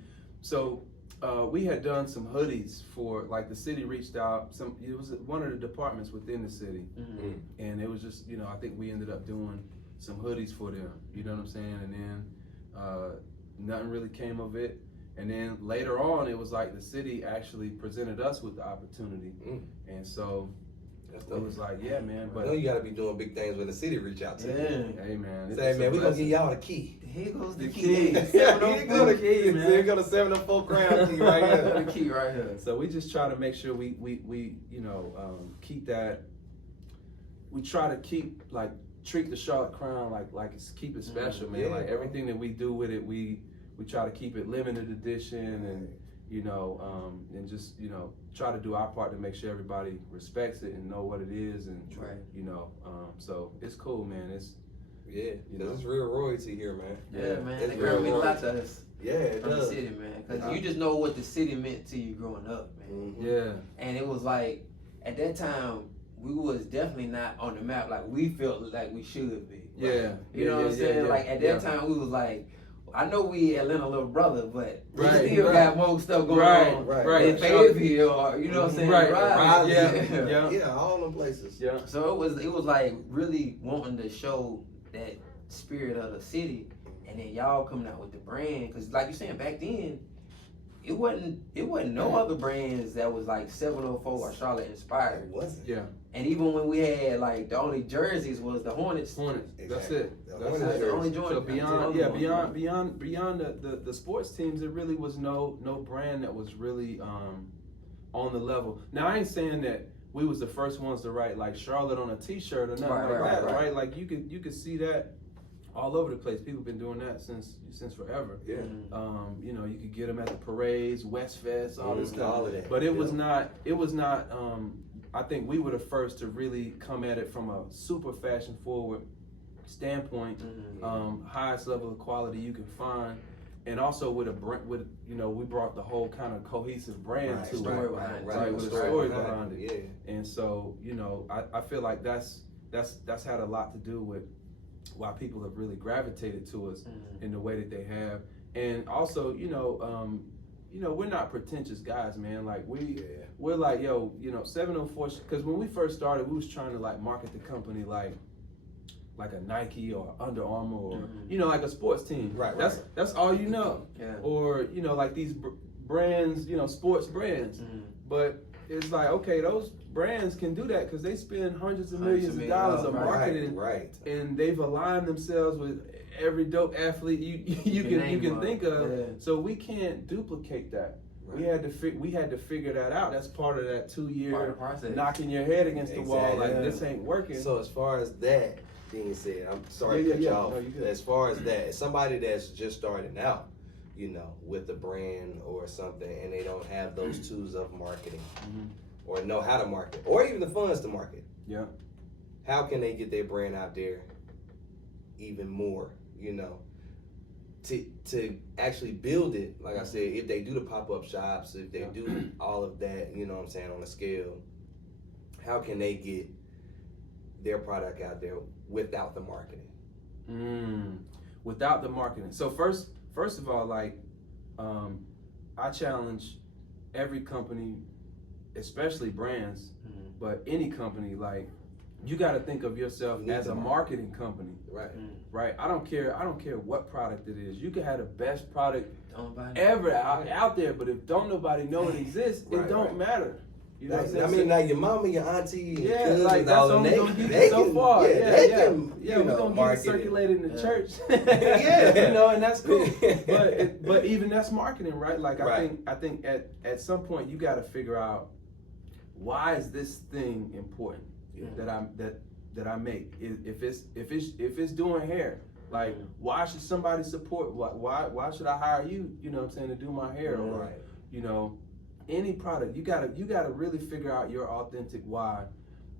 we had done some hoodies for, like, the city reached out. It was one of the departments within the city, and it was just I think we ended up doing some hoodies for them. You know what I'm saying? And then nothing really came of it. And then later on, it was like the city actually presented us with the opportunity, and so. It was like, yeah, man. But I know you gotta be doing big things when the city reach out to you. hey, man. Say, man, we gonna give y'all the key. Here goes the The key. key. Here go the key, man. Here go the 704 crown key right here. The key right here. So we just try to make sure we keep that. We try to treat the Charlotte crown keep it special, man. Yeah, like bro. everything that we do with it, we try to keep it limited edition, and and just try to do our part to make sure everybody respects it and know what it is, and so it's cool, man. It's it's real royalty here, man. Yeah, man. It's That real girl mean a lot royalty. to us Yeah, it from the does. city, man. Because you just know what the city meant to you growing up, man. yeah. And it was like, at that time, we was definitely not on the map like we felt like we should be. Yeah. You know what I'm saying? Yeah. Like, at that time, we was like, I know we Atlanta little brother, but we Right, still got more stuff going on Right. in Fayetteville, or you know what I'm saying? Right. Raleigh. Yeah. Yeah, all them places. Yeah. So it was like really wanting to show that spirit of the city, and then y'all coming out with the brand, because like you saying, back then it wasn't no other brands that was like 704 or Charlotte It inspired. wasn't. Yeah. And even when we had like the only jerseys was the Hornets. Hornets. That's Exactly. it. The That's Hornets it. the only So joint. beyond the sports teams, there really was no brand that was really on the level. Now I ain't saying that we was the first ones to write like Charlotte on a T-shirt or nothing Right. Like you could see that all over the place. People been doing that since forever. Yeah. You could get them at the parades, West Fest, all this stuff. All of that. But it was not. I think we were the first to really come at it from a super fashion forward standpoint, highest level of quality you can find, and also with we brought the whole kind of cohesive brand to Story it, behind it. right, with a Story story behind behind it. Yeah. And so I feel like that's had a lot to do with why people have really gravitated to us in the way that they have, and also we're not pretentious guys, man. Like we're like, yo, 704, because when we first started, we was trying to like market the company like a Nike or Under Armour or like a sports team. Right. That's all you know. Yeah. Or like these brands, sports brands. But it's like, okay, those brands can do that because they spend hundreds of millions of dollars on marketing, right? And they've aligned themselves with every dope athlete you can think of. Yeah. So we can't duplicate that. Right. We had to figure that out. That's part of that 2-year knocking your head against the wall. Like this ain't working. So as far as that being said, I'm sorry to cut you off. No, as far as that, somebody that's just starting out, with a brand or something, and they don't have those tools of marketing, or know how to market, or even the funds to market. Yeah. How can they get their brand out there even more? To actually build it, like I said, if they do the pop-up shops, if they do all of that, on a scale, how can they get their product out there without the marketing? Without the marketing. So first of all, like, I challenge every company, especially brands, but any company, like, you got to think of yourself as a marketing company. Right. Right. I don't care what product it is. You can have the best product ever out there, but if don't nobody know it exists, it don't matter. You know what I'm saying? I mean, like your mama, your auntie, your cousins, like that's only gonna get you so far. We're gonna get it circulated in the church. And that's cool. But even that's marketing, right? Like I think at some point you got to figure out, why is this thing important that I make? If it's doing hair, like why should somebody support? Why should I hire you? To do my hair, or any product. You gotta really figure out your authentic why,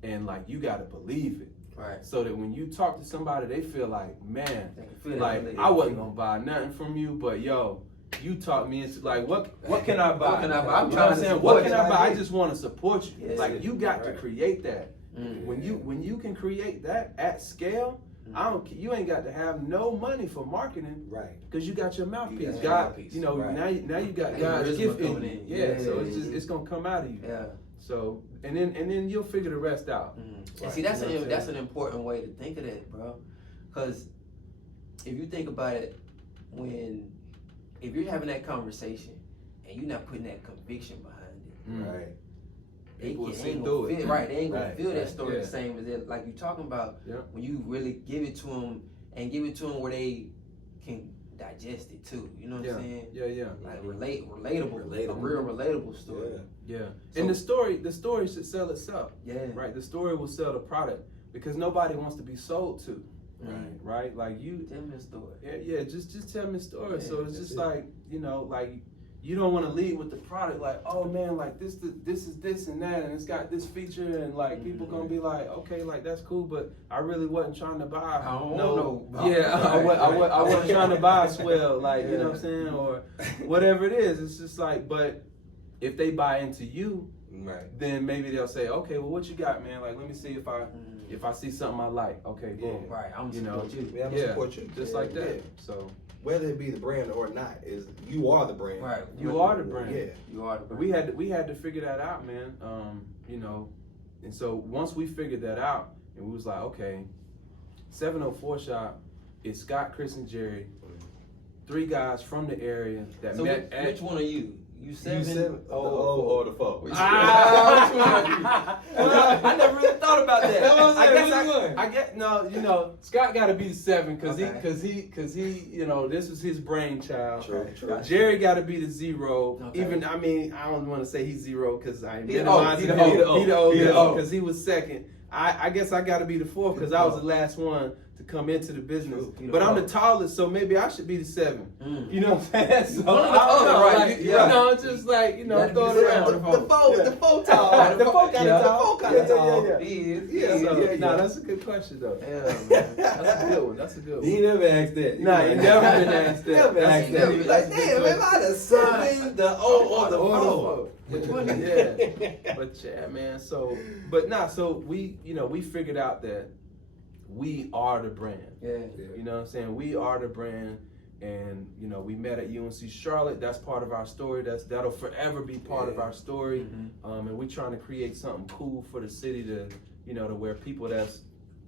and like you gotta believe it. Right. So that when you talk to somebody, they feel like, man, like I wasn't gonna buy nothing from you, but yo, you talked me into like what can I buy? What can I buy? I'm trying to say, what can I buy? I just want to support you. Yes. Like you got to create that. When you can create that at scale, you ain't got to have no money for marketing, right? Because you got your mouthpiece. God, now you got God's gift in you. Yeah, so it's gonna come out of you. Yeah. So and then you'll figure the rest out. And see, that's an important way to think of that, bro. Because if you think about it, if you're having that conversation and you're not putting that conviction behind it, right? They ain't gonna feel that story the same as it. Like you talking about when you really give it to them where they can digest it too. You know what I'm saying? Yeah. Like relatable, a real relatable story. Yeah. So, and the story should sell itself. Yeah. Right. The story will sell the product because nobody wants to be sold to. Right. Like you. Tell me a story. Yeah. Just tell me a story. Yeah, so it's just like like. You don't want to lead with the product like, oh man, like this is this and that, and it's got this feature, and like people gonna be like, okay, like that's cool, but I really wasn't trying to buy. I wasn't trying to buy a swell, like you know what I'm saying, or whatever it is. It's just like, but if they buy into you, then maybe they'll say, okay, well, what you got, man? Like, let me see if I see something I like. Okay, boom. Right, I'm gonna support you. I'm gonna support you, just like that. So. Whether it be the brand or not, you are the brand. Right. You are the brand. Yeah. You are the brand. We had to figure that out, man. And so once we figured that out, and we was like, okay, 704 Shop is Scott, Chris, and Jerry, 3 guys from the area that met at. Which one are you? You 7? The O or the 4? Which one are you? I never really thought about that. I guess no. Scott got to be the 7 because he this was his brainchild. True. Jerry got to be the 0. Okay. Even I don't want to say he's 0 because I he the O because he was 2nd. I guess I got to be the 4th because I was the last one to come into the business. But I'm the tallest, so maybe I should be the 7. You know what I'm saying? So I don't know, just like throw it around. The 4 tall. The 4 kind of tall. Yeah. That's a good question though. Yeah, man. That's a good one. That's a good one. He never asked that. Nah, he never been asked that. Like, damn, am I the 7, the O, or the 4? Which one? Yeah. But yeah, man. So we figured out that we are the brand. Yeah. You know what I'm saying? We are the brand, And you know, we met at UNC Charlotte. That's part of our story. That'll forever be part of our story. And we're trying to create something cool for the city to, you know, to where people that's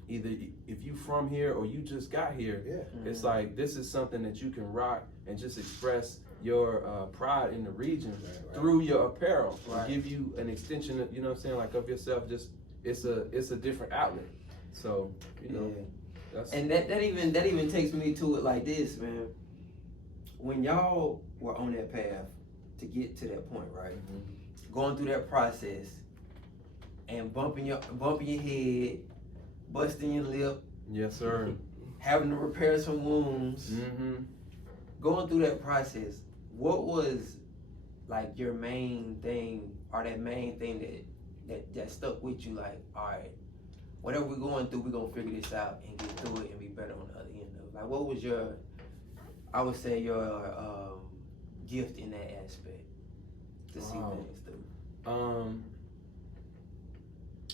either if you from here or you just got here, it's like this is something that you can rock and just express your pride in the region through your apparel. Give you an extension of, you know what I'm saying, like of yourself. Just it's a different outlet. So, you know, that's, and that even takes me to it like this, man. When y'all were on that path to get to that point, right? Going through that process and bumping your head, busting your lip. Yes, sir. Having to repair some wounds. Going through that process, what was like your main thing, or that main thing that stuck with you? Like, all right, whatever we're going through, we're gonna figure this out and get through it and be better on the other end of it. Like, what was your, I would say, your gift in that aspect to see things through?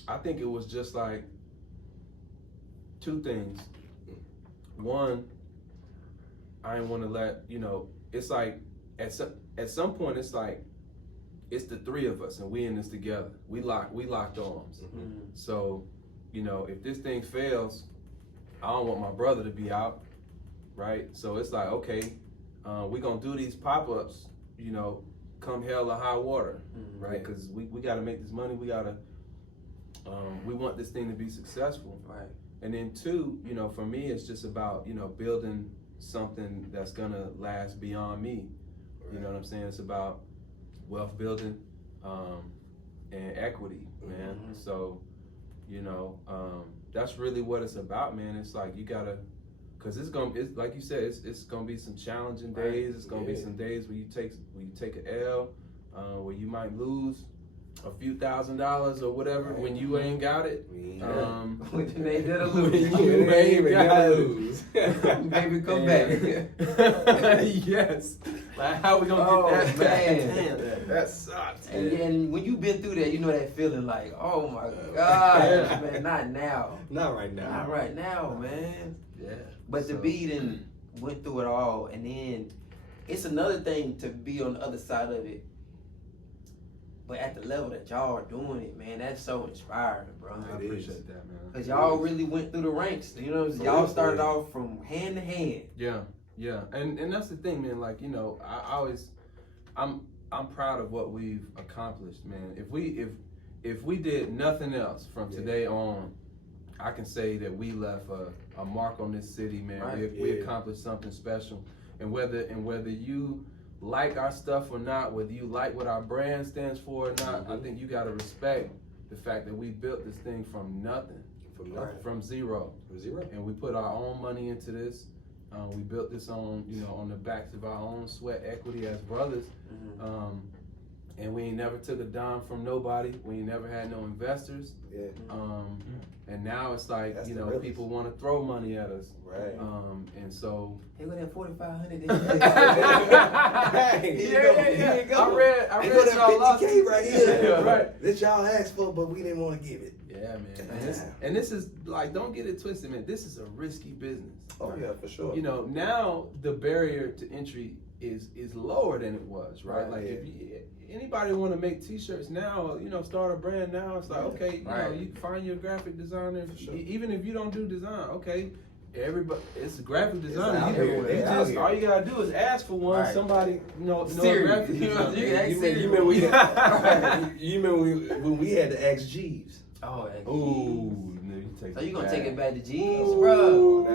I think it was just like two things. One, I didn't want to let, you know, it's like at some point it's like it's the three of us and we in this together. We locked arms. So, you know, if this thing fails, I don't want my brother to be out, right? So it's like, okay, we gonna do these pop-ups, you know, come hell or high water, right? Because we gotta make this money. We gotta, we want this thing to be successful, right? And then two, you know, for me, it's just about, you know, building something that's gonna last beyond me. You know what I'm saying? It's about wealth building and equity, man. So, you know, that's really what it's about, man. It's like you gotta, cause it's like you said, it's gonna be some challenging days. It's gonna be some days where you take an L, where you might lose a few $1,000s or whatever when you ain't got it. When you ain't got to lose. Baby, come back. Yes. Like, how we gonna get that back? Man. That sucks. And when you've been through that, you know that feeling like, oh my God, man, not now. Not right now. Not right now, man. Yeah. But to be then went through it all, and then it's another thing to be on the other side of it. But at the level that y'all are doing it, man, that's so inspiring, bro. I appreciate that, man. Cause y'all really went through the ranks. You know what I'm saying? Y'all started off from hand to hand. Yeah. And that's the thing, man. Like, you know, I'm proud of what we've accomplished, man. If we did nothing else from today on, I can say that we left a mark on this city, man. We accomplished something special. And whether you like our stuff or not, whether you like what our brand stands for or not, I think you gotta respect the fact that we built this thing from nothing. From zero. And we put our own money into this. We built this on, you know, on the backs of our own sweat equity as brothers. And we ain't never took a dime from nobody. We ain't never had no investors. And now it's like, you know, people want to throw money at us. And so. Hey, with that 4,500. Here you go. I read that 50K right here. Right. That y'all asked for, but we didn't want to give it. Yeah, man. And this is like, don't get it twisted, man. This is a risky business. Oh yeah, for sure. You know, now the barrier to entry is lower than it was, right? Like if anybody want to make T-shirts now, you know, start a brand now, it's like, okay, you know, you find your graphic designer, even if you don't do design, okay. Everybody, it's a graphic designer. All you gotta do is ask for one. Somebody, you know, a graphic designer. You remember when we had to ask Jeeves? Ooh, so you gonna take it back to Jeeves, bro?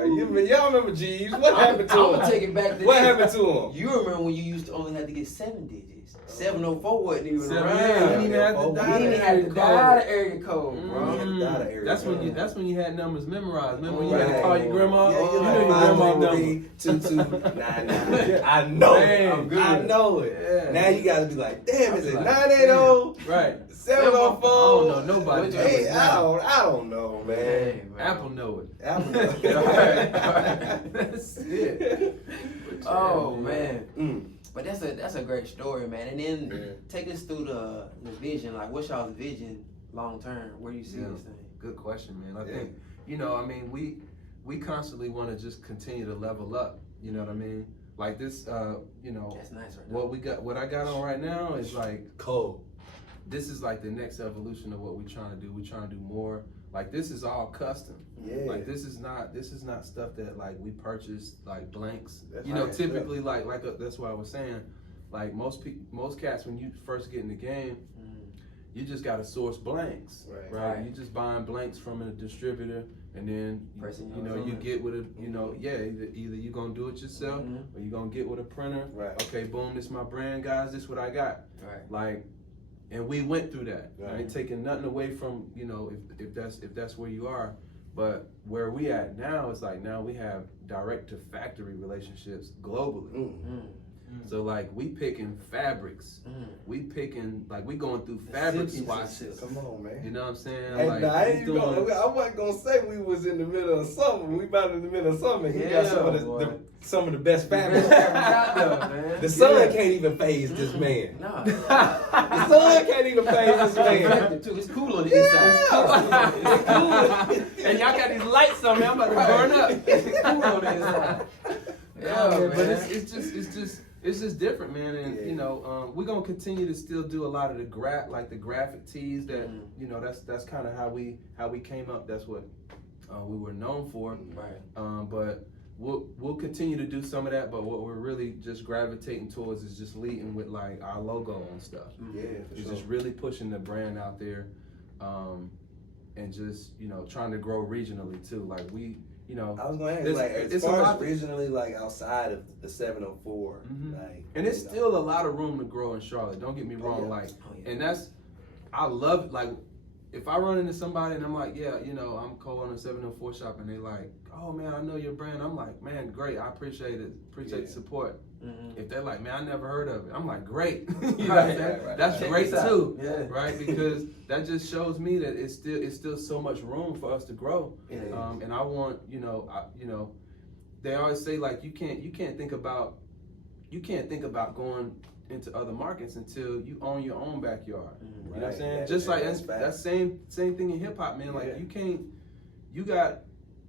Y'all remember Jeeves? What happened to him? I'm gonna take it back to what happened to him? You remember when you used to only have to get 7 digits? 704 wasn't even around. You didn't have to dial the area code, bro. That's when you had numbers memorized. Remember when you had to call your grandma? Yeah, you know your grandma number. 2299. I know it. I know it. Yeah. Now you gotta be like, damn, is it 980? Right. 704? I don't know nobody. Hey, I don't know, man. Apple know it. Apple know it. That's it. Oh man. But that's a great story, man. And then take us through the vision. Like, what's y'all's vision long term? Where do you see this thing? Good question, man. I think, you know, I mean, we constantly want to just continue to level up. You know what I mean? like this, you know, That's nice right what I got on right now is like cold. This is like the next evolution of what we're trying to do. We're trying to do more. Like this is all custom. Yeah. Like this is not stuff that like we purchased like blanks. That's You know, right. typically that's what I was saying. Like most cats when you first get in the game, you just got to source blanks, right? You just buying blanks from a distributor, and then you know you get with a either you gonna do it yourself or you gonna get with a printer. Right. Okay, boom, this is my brand, guys. This is what I got. Right. Like, and we went through that. Right. I ain't taking nothing away from if that's where you are, but where we at now is like now we have direct to factory relationships globally. So like we picking fabrics, we picking like we going through fabric swatches. Come on, man. You know what I'm saying? Hey, like nah, I wasn't gonna say we was in the middle of summer. We about in the middle of summer. He got some of the best fabrics. The sun can't even phase this man. No. The sun can't even phase this man. It's cool on the inside. It's cool. And y'all got these lights on me. I'm about to burn up. It's cool on the inside. Yeah, but it's just different, man. And you know, we're gonna continue to still do a lot of the graphic tees that you know that's kind of how we came up. That's what we were known for. Right. But we'll continue to do some of that. But what we're really just gravitating towards is just leading with like our logo and stuff. Yeah, it's just really pushing the brand out there, and just trying to grow regionally too. Like we. I was going to ask, like, as far as regionally, like, outside of the 704, like... And it's still a lot of room to grow in Charlotte, don't get me wrong, and that's, I love it, like, if I run into somebody and I'm like, yeah, I'm co-owner 704 shop, and they like, oh, man, I know your brand, I'm like, man, great, I appreciate it, the support. If they're like, man, I never heard of it, I'm like, great. You know what I'm saying? That's great too, right? Because that just shows me that it's still so much room for us to grow. And I want, they always say like you can't think about going into other markets until you own your own backyard. You know what I'm saying? Just like that same thing in hip hop, man. Like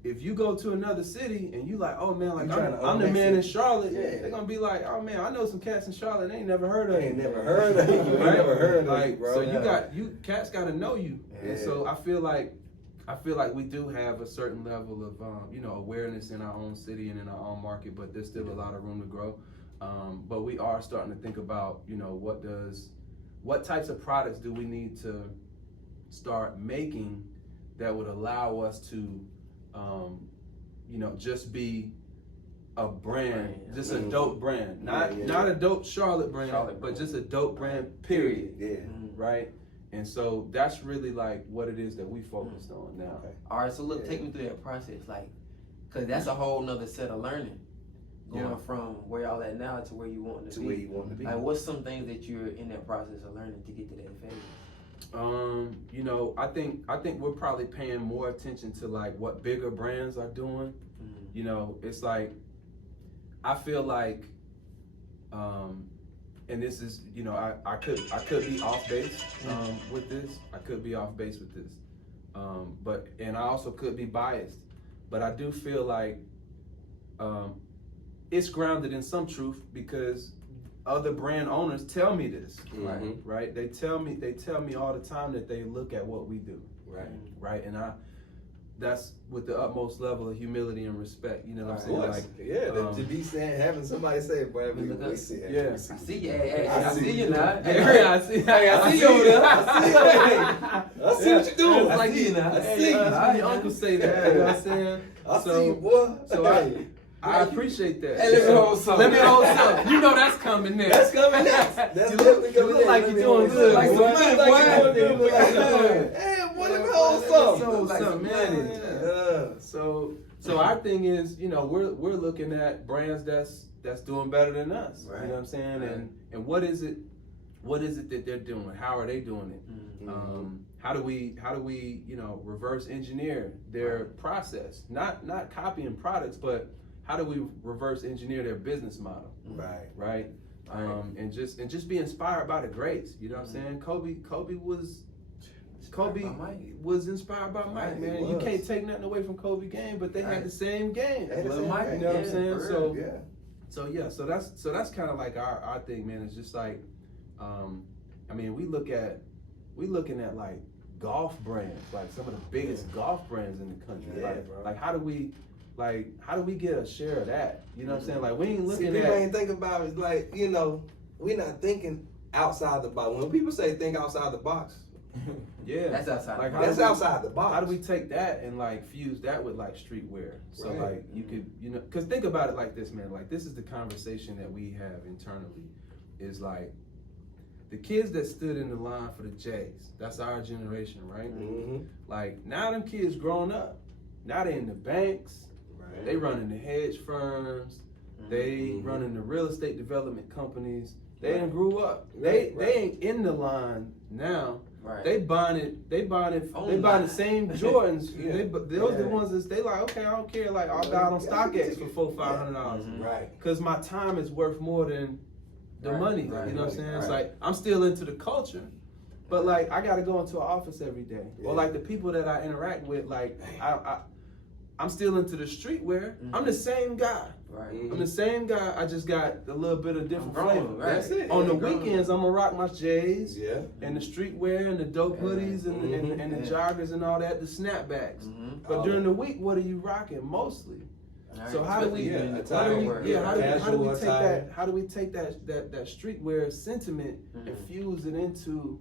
if you go to another city and you like, oh man, like I'm the man in Charlotte, they're gonna be like, oh man, I know some cats in Charlotte, they ain't never heard of you. Never heard of you. Never heard of you, bro. So cats gotta know you. And so I feel like we do have a certain level of awareness in our own city and in our own market, but there's still a lot of room to grow. But we are starting to think about, what types of products do we need to start making that would allow us to just be a brand, just a dope brand, not a dope Charlotte brand, but just a dope brand, period. Right? And so that's really like what it is that we focused on now. All right, so look, take me through that process, like, cause that's a whole nother set of learning, going from where y'all at now to where you want to be. Where you want to be. Like, what's some things that you're in that process of learning to get to that phase? I think we're probably paying more attention to like what bigger brands are doing. It's like I feel like, and this is, I could be off base with this. I could be off base with this, and I also could be biased. But I do feel like it's grounded in some truth because other brand owners tell me this, right? They tell me all the time that they look at what we do, right? And that's with the utmost level of humility and respect. You know what I'm saying? Like, to be saying, having somebody say, "Boy, we see it." I see you. I see you now. I see you over there. I see what you're doing. I see you now. I see you. Your uncle say that. You know what I'm saying? I see you, boy. So I appreciate that. Hey, let me hold something. You know that's coming next. That's coming next. That's definitely coming next. You look like you're doing good. Like some money, boy. Hey, what if hold something, man. So our thing is, we're looking at brands that's doing better than us. You know what I'm saying? And what is it that they're doing? How are they doing it? How do we reverse engineer their process? Not copying products, but how do we reverse engineer their business model? Right. And just be inspired by the greats. You know what I'm saying? Kobe was inspired by Mike, man. You can't take nothing away from Kobe game, but they had the same game. You know what I'm saying? So yeah, so that's kind of like our thing, man. It's just like, I mean, we're looking at like golf brands, like some of the biggest golf brands in the country. Yeah, like how do we get a share of that? You know what I'm saying? Like we ain't looking people at. ain't think about it. Like, you know, we're not thinking outside the box. When people say think outside the box, Yeah, That's outside. Like, that's outside the box. How do we take that and like fuse that with like streetwear? So Right. like you could, you know, because think about it like this, man. Like this is the conversation that we have internally. Is like the kids that stood in the line for the J's. That's our generation, right? Mm-hmm. Like now them kids grown up. Now they in the banks. Right. They running the hedge firms. They running the real estate development companies. They done grew up. They ain't in the line now. Right. They buying the same Jordans. Those are the ones that they like. Okay, I don't care. Like I got on StockX for $400-$500. Right. Because my time is worth more than the money. You know what I'm saying? It's like I'm still into the culture, but like I got to go into an office every day. Or like the people that I interact with, like I'm still into the streetwear. I'm the same guy. Right. I'm the same guy. I just got a little bit of different flavor. Right. That's it. On the weekends, I'm gonna rock my J's. Yeah. And the streetwear and the dope hoodies and the joggers and all that, the snapbacks. But during the week, what are you rocking mostly? So how do we how do we take that streetwear sentiment and fuse it into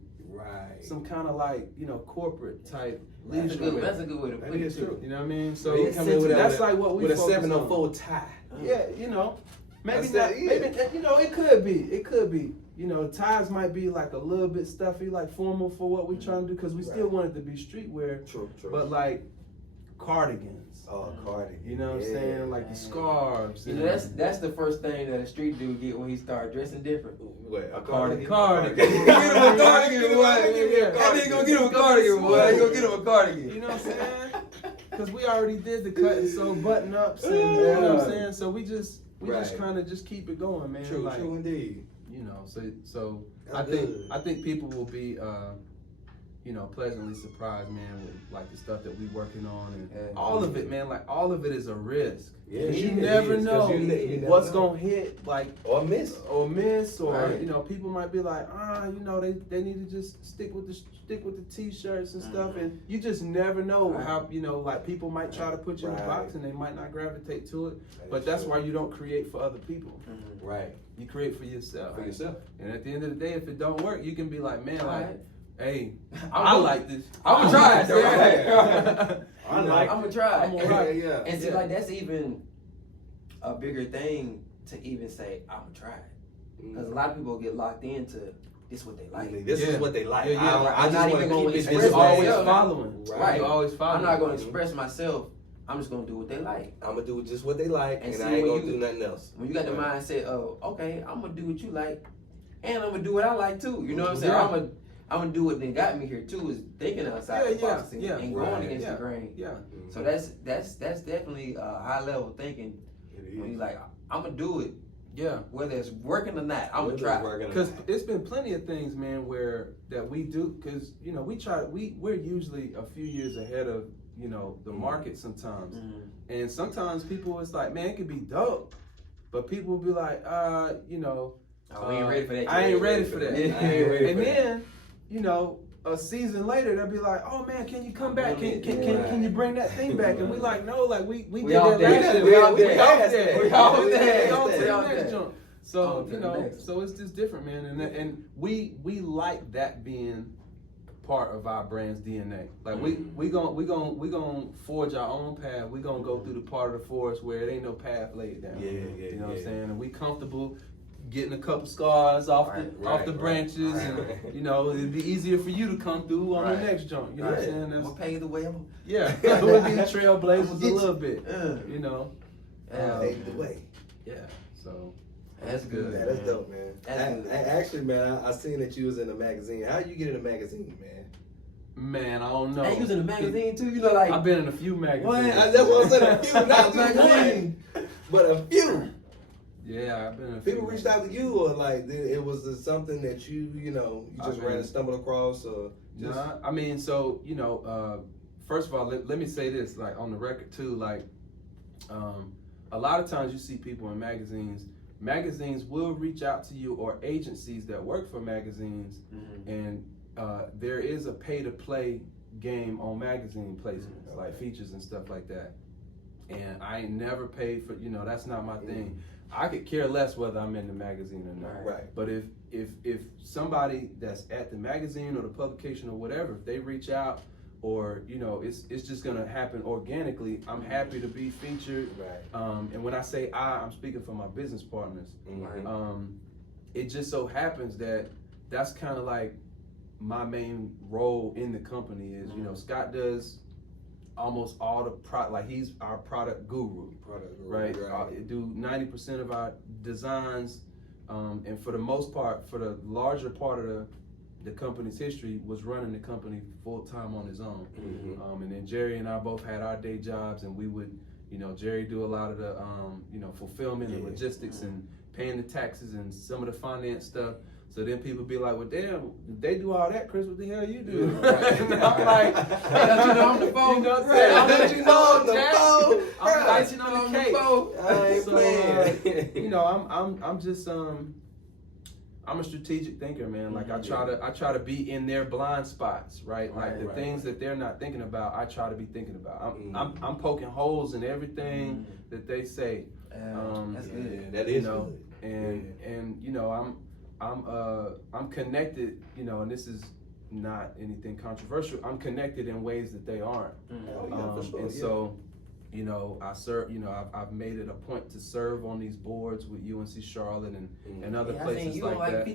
some kind of like, you know, corporate type leadership? That's a good way to put it too. You know what I mean? So that's like what we with a focus 704 tie. Yeah, you know, maybe That's not. that, yeah. Maybe you know, it could be. You know, ties might be like a little bit stuffy, like formal for what we trying to do, because we still want it to be streetwear. True. But like cardigans. Oh, cardigan. You know what I'm saying? Like the scarves. You know, that's the first thing that a street dude get when he start dressing different. What, a Cardigan. Get him a cardigan, boy. That nigga gonna get him a cardigan, boy. He gonna get him a cardigan. You know what I'm saying? Because we already did the cut and sew button ups, and you know what I'm saying. So we just kind of just keep it going, man. True, like, true indeed. You know, so That's I think people will be you know, pleasantly surprised, man, with like the stuff that we working on and all of it, man. Like all of it is a risk. Yeah, you it never is, 'cause know you never what's know. gonna hit, like Or miss. or Right. you know, people might be like, you know, they need to just stick with the t-shirts and stuff, and you just never know how, you know, like people might try to put you in a box and they might not gravitate to it, but that's why you don't create for other people. Right. You create for yourself. For yourself. And at the end of the day, if it don't work, you can be like, man, like, Right. hey, I'm I gonna- like this. I'm gonna try it, though. I'm like, I'm gonna try it. I'm gonna rock. Yeah. And see, like that's even a bigger thing to even say I'm gonna try it, because a lot of people get locked into this what they like. This is what they like. Yeah, yeah. I I'm not even gonna and express you're always myself. following. Right. You're always following. I'm not gonna express myself. I'm just gonna do what they like. I'm gonna do just what they like, And and see, I ain't when gonna do nothing else. When you got the mindset of okay, I'm gonna do what you like, and I'm gonna do what I like too. You know what I'm saying? Yeah. I'm gonna do what they got me here too, is thinking outside the box and going against the grain. Yeah. So that's definitely high level thinking. When you like, I'm gonna do it, Yeah. whether it's working or not. I'm gonna try. Because it's been plenty of things, man, where that we do. Because you know, we're usually a few years ahead of, you know, the market sometimes. And sometimes people, it's like, man, it could be dope, but people will be like, you know, we ain't ready for that. I ain't ready for that. And that. then, you know, a season later, they'll be like, "Oh man, can you come back? Can you bring that thing back?" And we like, "No, like we did that last year. We off that. We on to the next jump." So you know, so it's just different, man. And we like that being part of our brand's DNA. Like we gonna forge our own path. We gonna go through the part of the forest where it ain't no path laid down. You know what I'm saying? And we comfortable getting a couple scars off the branches, and you know, it'd be easier for you to come through on the next jump. You know what I'm saying? We'll pay the way. Yeah, we'll be trailblazers a little bit. You know. Pave the way. Yeah. So that's good. Yeah, that's dope, man. Actually, man, I seen that you was in a magazine. How you get in a magazine, man? Man, I don't know. Hey, you was in a magazine too? You know, like I've been in a few magazines. That's what I'm saying. A few, not just one, but a few. Yeah, I've been in a few. People reached out to you, or like it was something that you just ran and stumbled across, or just... Nah, I mean, so you know, first of all, let me say this, like on the record too, like a lot of times you see people in magazines magazines will reach out to you, or agencies that work for magazines, and there is a pay-to-play game on magazine placements, like features and stuff like that. And I ain't never paid for, that's not my thing. I could care less whether I'm in the magazine or not. Right. But if somebody that's at the magazine or the publication or whatever, if they reach out, or it's just gonna happen organically, I'm happy to be featured. Right. And when I say I'm speaking for my business partners. Mm-hmm. It just so happens that that's kind of like my main role in the company is, Scott does almost all the like he's our product guru, right? Do 90% of our designs, and for the most part, for the larger part of the company's history, was running the company full time on his own. And then Jerry and I both had our day jobs, and we would, Jerry do a lot of the, fulfillment and logistics and paying the taxes and some of the finance stuff. So then people be like, well, damn, they do all that, Chris, what the hell you do? And I'm like, I'm on the phone. You know what I'm saying? I'll let you know on the phone. I'm icing on the phone. I ain't playing. I'm just, I'm a strategic thinker, man. Like I try to be in their blind spots, right? Like the things that they're not thinking about, I try to be thinking about. I'm poking holes in everything that they say. That's good. That is good. And I'm connected, and this is not anything controversial. I'm connected in ways that they aren't. So, I serve. I've made it a point to serve on these boards with UNC Charlotte and other places you like on that.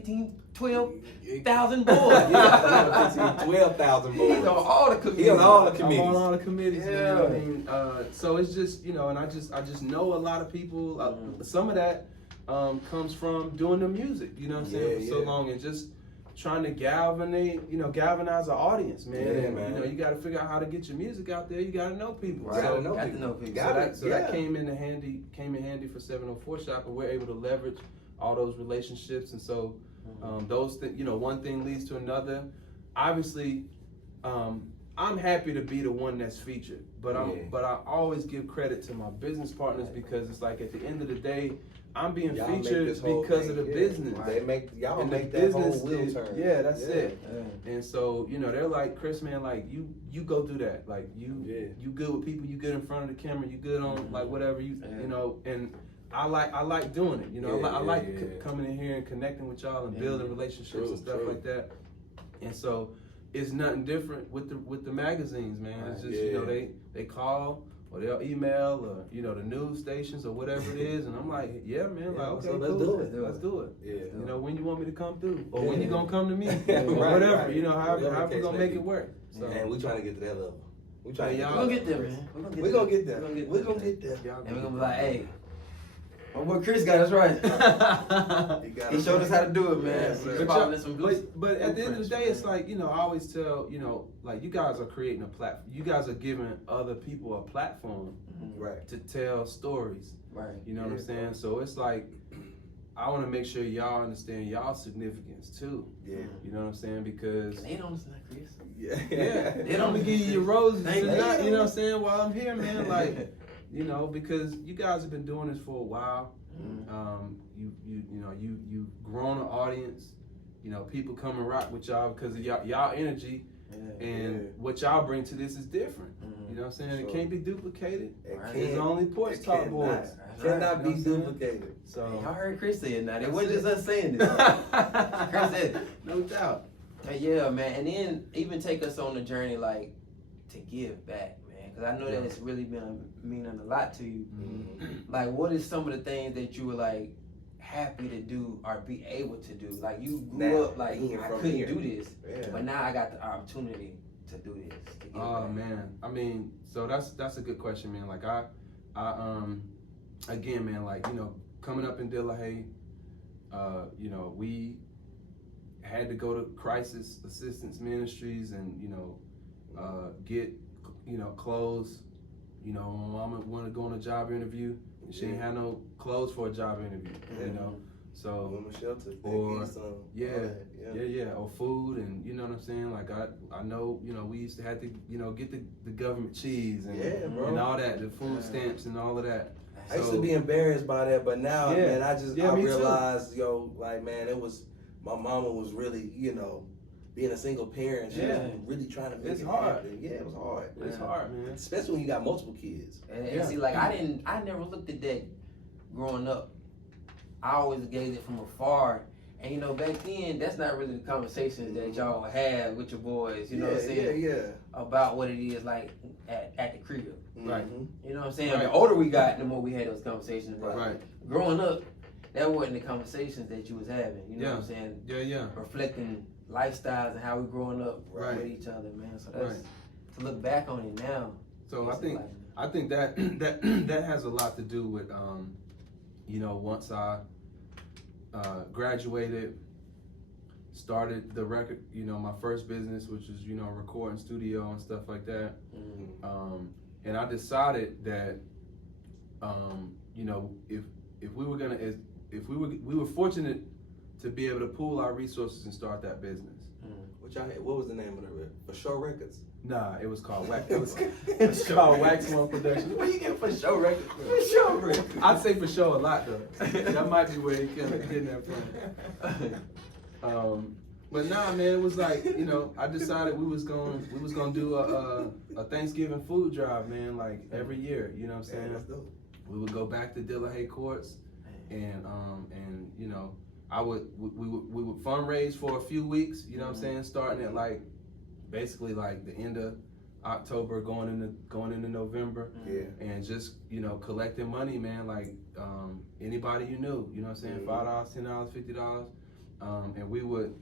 12,000 boards. 12,000 boards. He's on all the committees. He's on all the committees. I'm on all the committees. Yeah. Man. I mean, so it's just and I just know a lot of people. Some of that comes from doing the music. You know what I'm saying? For so long, and just trying to galvanize an audience, man. And, you got to figure out how to get your music out there. You got to know people. Right. So, Got to know people. That came in handy for 704 Shop, and we're able to leverage all those relationships. And so those one thing leads to another. Obviously, I'm happy to be the one that's featured, but I always give credit to my business partners, because it's like at the end of the day, I'm being featured because of the business. They make y'all and make the that whole business wheel turn. Yeah, that's it. And so they're like, Chris, man, like you go do that. Like you good with people. You good in front of the camera. You good on like whatever And I like doing it. I like coming in here and connecting with y'all and building relationships and stuff like that. And so it's nothing different with the magazines, man. It's just they call, or they'll email, or the news stations or whatever it is, and I'm like, yeah, man, like okay, so cool. Let's do it. Yeah. When you want me to come through, or when you gonna come to me, or whatever. However we gonna make it work. So, and we trying to get to that level. We We're gonna get there, man. We're gonna get there. We're gonna get there. And we're gonna be like, hey, what Chris got us right. He showed us how to do it, man. But at the end of the day, it's like, I always tell, like, you guys are creating a platform. You guys are giving other people a platform to tell stories. Right. You know what I'm saying? So it's like, I want to make sure y'all understand y'all's significance too. Yeah. You know what I'm saying? Because they don't understand, Chris. Yeah. They don't give you your roses. You know what I'm saying? While I'm here, man, like, because you guys have been doing this for a while. You've grown an audience. People come and rock with y'all because of y'all energy, and what y'all bring to this is different. You know what I'm saying? It can't be duplicated. It's only Porch Talk Boys. Cannot be duplicated. So y'all heard Chris say it now. It wasn't just us saying this. Chris said it. No doubt. Yeah, man. And then even take us on the journey, like, to give back, man. Because I know that it's really been meaning a lot to you. Like, what is some of the things that you were, like, happy to do or be able to do? Like, you grew up, like, I couldn't do this. But now I got the opportunity to do this. Man. I mean, so that's a good question, man. Like, I again, man, like, coming up in Delahaye, we had to go to crisis assistance ministries and, get, clothes. My mama wanted to go on a job interview, and she didn't have no clothes for a job interview, So, women's shelter, or or food, and you know what I'm saying. Like I know, we used to have to, get the government cheese and all that, the food stamps and all of that. I used to be embarrassed by that, but now, man, I me realized, like, man, my mama was really, being a single parent, she was really trying to make it happen. Yeah, it was hard. It's hard, man. Especially when you got multiple kids. And see, like, I never looked at that growing up. I always gazed it from afar. And, back then, that's not really the conversations that y'all have with your boys, you know what I'm saying? Yeah. About what it is like at the crib. Right. You know what I'm saying? Right. The older we got, the more we had those conversations. But Right. growing up, that wasn't the conversations that you was having. You know what I'm saying? Yeah. Reflecting lifestyles and how we growing up with each other, man. So that's to look back on it now. So I think that has a lot to do with once I graduated, started the record, my first business, which is recording studio and stuff like that. And I decided that if we were gonna, we were fortunate to be able to pool our resources and start that business. What was the name of it? For Show Records? Nah, it was called Wax. It was called Wax One Productions. Where you get For Show Records? For Show Records. I'd say For Show a lot though. That might be where you getting that from. But nah, man, it was like I decided we was gonna do a Thanksgiving food drive, man, like every year. You know what I'm saying? That's dope. We would go back to Dillahay Courts, and we would fundraise for a few weeks. You know what I'm saying? Starting at basically the end of October, going into November. Yeah. And just collecting money, man. Like anybody you knew. You know what I'm saying? $5, $10, $50, and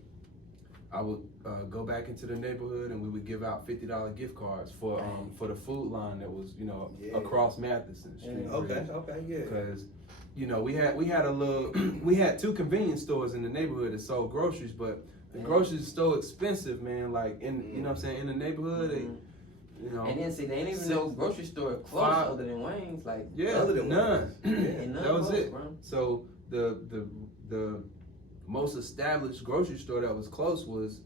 I would go back into the neighborhood and we would give out $50 gift cards for the food line that was across Matheson Street. Okay, yeah. Because we had two convenience stores in the neighborhood that sold groceries, but the groceries are so expensive, man. Like in what I'm saying, in the neighborhood, And then see, they ain't even no grocery store close other than Wayne's. Other than none. Wayne's. That was close, it. bro. So the most established grocery store that was close was,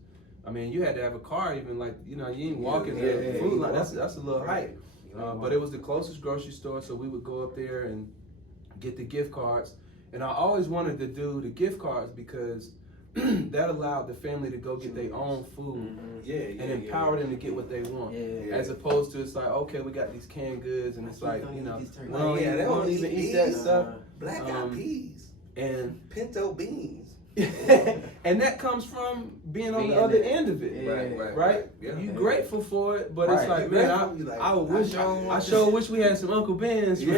you had to have a car. Even you ain't walking the food line. That's a little height. But it was the closest grocery store, so we would go up there and get the gift cards. And I always wanted to do the gift cards because that allowed the family to go get their own food and empower them to get what they want. As opposed to it's like, okay, we got these canned goods, and it's like, they don't even eat that these, stuff. Black eyed peas And pinto beans. and that comes from being on the other end of it, right? Yeah. You grateful for it, but it's like, man, I sure wish we had some Uncle Ben's. Just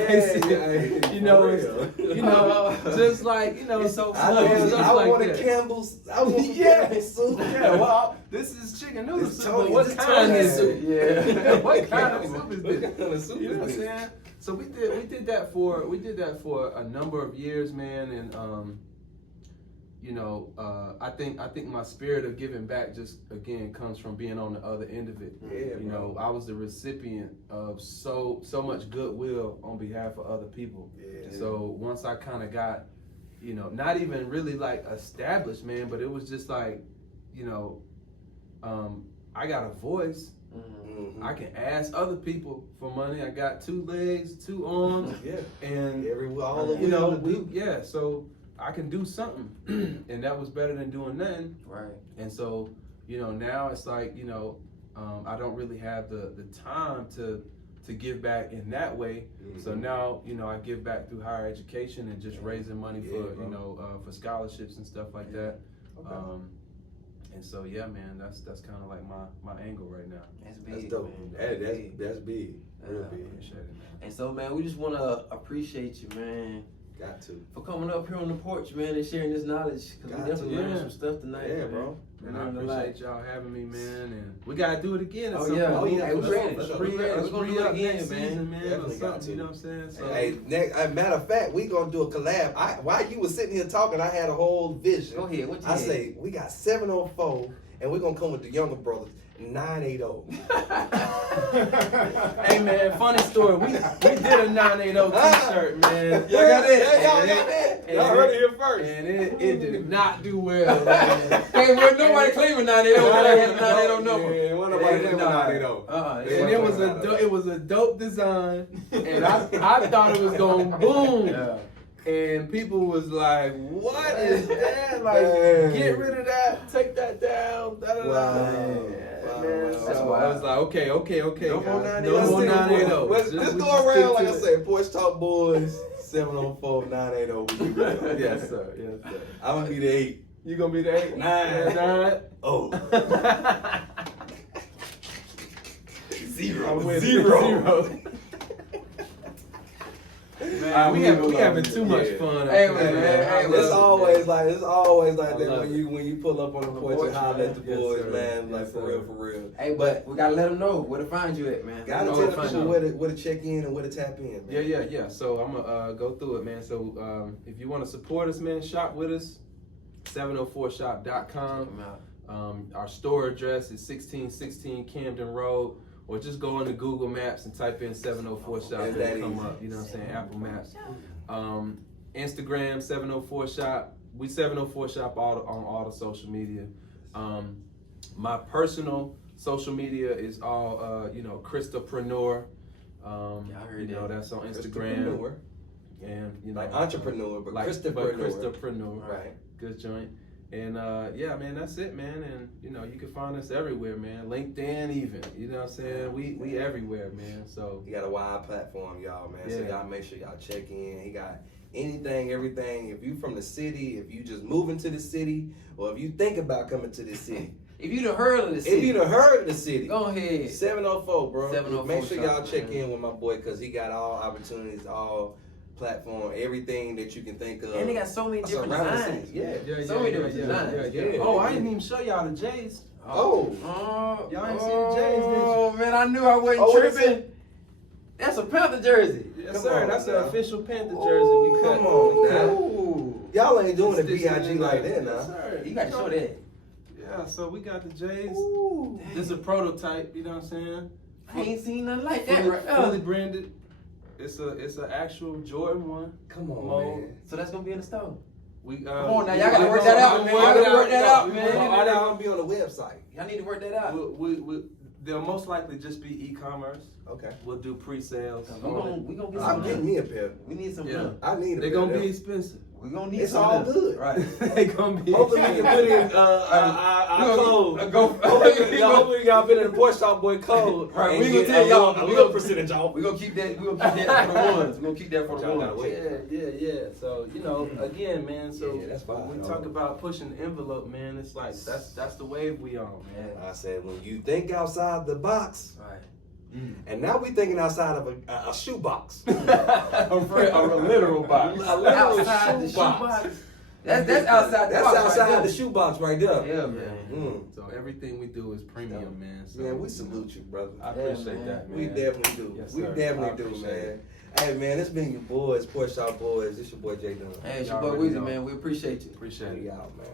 like It's so I want a Campbell's. I want some Campbell's soup. Yeah, well, this is chicken noodle It's soup. Tony- But what it's kind Tony is soup. it? Yeah. What kind of soup is What this? kind of soup You know what I'm is this? saying? So we did that for a number of years, man, and I think my spirit of giving back just again comes from being on the other end of it. I was the recipient of so much goodwill on behalf of other people. Yeah. So once I kind of got, not even really established, man, but it was just I got a voice. I can ask other people for money. I got 2 legs, 2 arms, and so I can do something, and that was better than doing nothing. Right. And so, now it's like, I don't really have the time to give back in that way. So now, I give back through higher education and just raising money for, for scholarships and stuff like that. Okay. And so, yeah, man, that's kind of like my angle right now. That's big. That's dope. Man. That's big. Real big. Appreciate it, man. And so, man, we just want to appreciate you, man, Got to. for coming up here on the porch, man, and sharing this knowledge. Because we definitely learned some stuff tonight. Yeah, man. bro. And I appreciate y'all having me, man. And we gotta do it again. Oh, yeah. We're ready. Let's We're gonna do it again, next man. season, man. Or Definitely got something, to. you know what I'm saying? So, Hey, matter of fact, we gonna do a collab. While you was sitting here talking, I had a whole vision. Go ahead. What you I had? say we got 704, and we're gonna come with the younger brothers. 980. Hey man, funny story. We did a 980 t-shirt, man. Y'all got that? Y'all got that? And Y'all heard it here first. And it did not do well, man. Hey, well, nobody claiming 980. I had a 980 number. Yeah, wasn't nobody claiming 980. And it was a dope design, and I thought it was gonna boom. Yeah. And people was like, "What is that? Like, get rid of that, take that down." Da, da, da. Wow. Man, Wow. so I was like, "Okay, No more guys. 980. No more 980. Let's go around, like I said, Porch Talk Boys, 704-980. Yes, sir. Yes, sir. I'm gonna be the 8. You gonna be the 8? 9. Oh. 0. I'm with 0. Man, we having too much fun. Hey, up man, here, hey, It's always like I that love when you pull up on the porch and holler at the Yes, boys, sir. man. Yes, Like for sir. real. Hey, but we gotta let them know where to find you at, man. Gotta Know tell where the to find people you. where to check in and where to tap in, man. Yeah. So I'm gonna go through it, man. So if you want to support us, man, shop with us. 704shop.com. Check 'em out. Our store address is 1616 Camden Road, or just go into Google Maps and type in 704 Shop. It's It'll that come easy. up. You know what I'm saying? Apple Maps. Instagram 704 Shop. We 704 Shop on all the social media. My personal social media is all Christopreneur. I heard you know, that. that's on Instagram. Christopreneur. And you know, Like entrepreneur, but like Christopreneur. Christopreneur. Right. Good joint. And yeah, man, that's it, man. And you know, you can find us everywhere, man. LinkedIn, even. You know what I'm saying? We everywhere, man. So He got a wide platform, y'all, man. So Yeah. y'all make sure y'all check in. He got anything, everything. If you from the city, if you just moving to the city, or if you think about coming to the city. If you done heard of the If city, you done heard of the city. go ahead. 704, bro. 704 Make sure y'all shop, check man. in with my boy, because he got all opportunities, all platform, everything that you can think of. And they got so many different Around the designs. city. Yeah. So many different designs. Yeah. Oh, I didn't even show y'all the J's. Oh. Y'all ain't see the J's, did you? Oh, man, I knew I wasn't Oh, what is tripping. That's a Panther jersey. Yes, Come sir. on, That's now. an official Panther jersey we cut. Come on, now. Ooh. Y'all ain't doing the Stitching B.I.G. in like there. that Yes, now. sir. You got to show that. Yeah, so we got the J's. Ooh. This is a prototype, you know what I'm saying? I ain't seen nothing like that Fully, right fully now. branded. It's an actual Jordan 1. Come on, Mold. man. So that's going to be in the store. We Come on now, y'all gotta work that out, man. Y'all gotta work that out, man. All that gonna be on the website. Y'all need to work that out. They'll most likely just be e-commerce. Okay. We'll do pre-sales. We gonna get I'm some. getting me a pair. We need some. Yeah. I need a They're pair. gonna of be them. expensive. We gonna need It's some. all of them. good. Right. They gonna be Hopefully we can put in our code. Hopefully y'all been in the Porch Talk Boy code. Right, and we gonna get tell y'all a little percentage off. We gonna keep that. We gonna keep that for the ones. We gonna keep that for the Y'all gotta ones. wait. Yeah. So again, man. So Yeah, that's fine. when we talk about pushing the envelope, man, it's like that's the wave we on, man. Yeah. I said when you think outside the box, Right. and now we thinking outside of a shoe box. a literal box. A literal Outside the shoe shoe box. box. That's outside the That's box. outside right the shoe box right there. there. Yeah, man. Mm. So everything we do is premium, man. So, Man, we salute you, brother. I appreciate man. that, man. We definitely do. Yes, We sir. I definitely do, appreciate man. it. Hey, man, it's been your boys, Porch Talk Boys. This your boy J Dunn. Hey, it's Y'all your boy already Weezy, know. man. We appreciate you. Appreciate it. We out, man.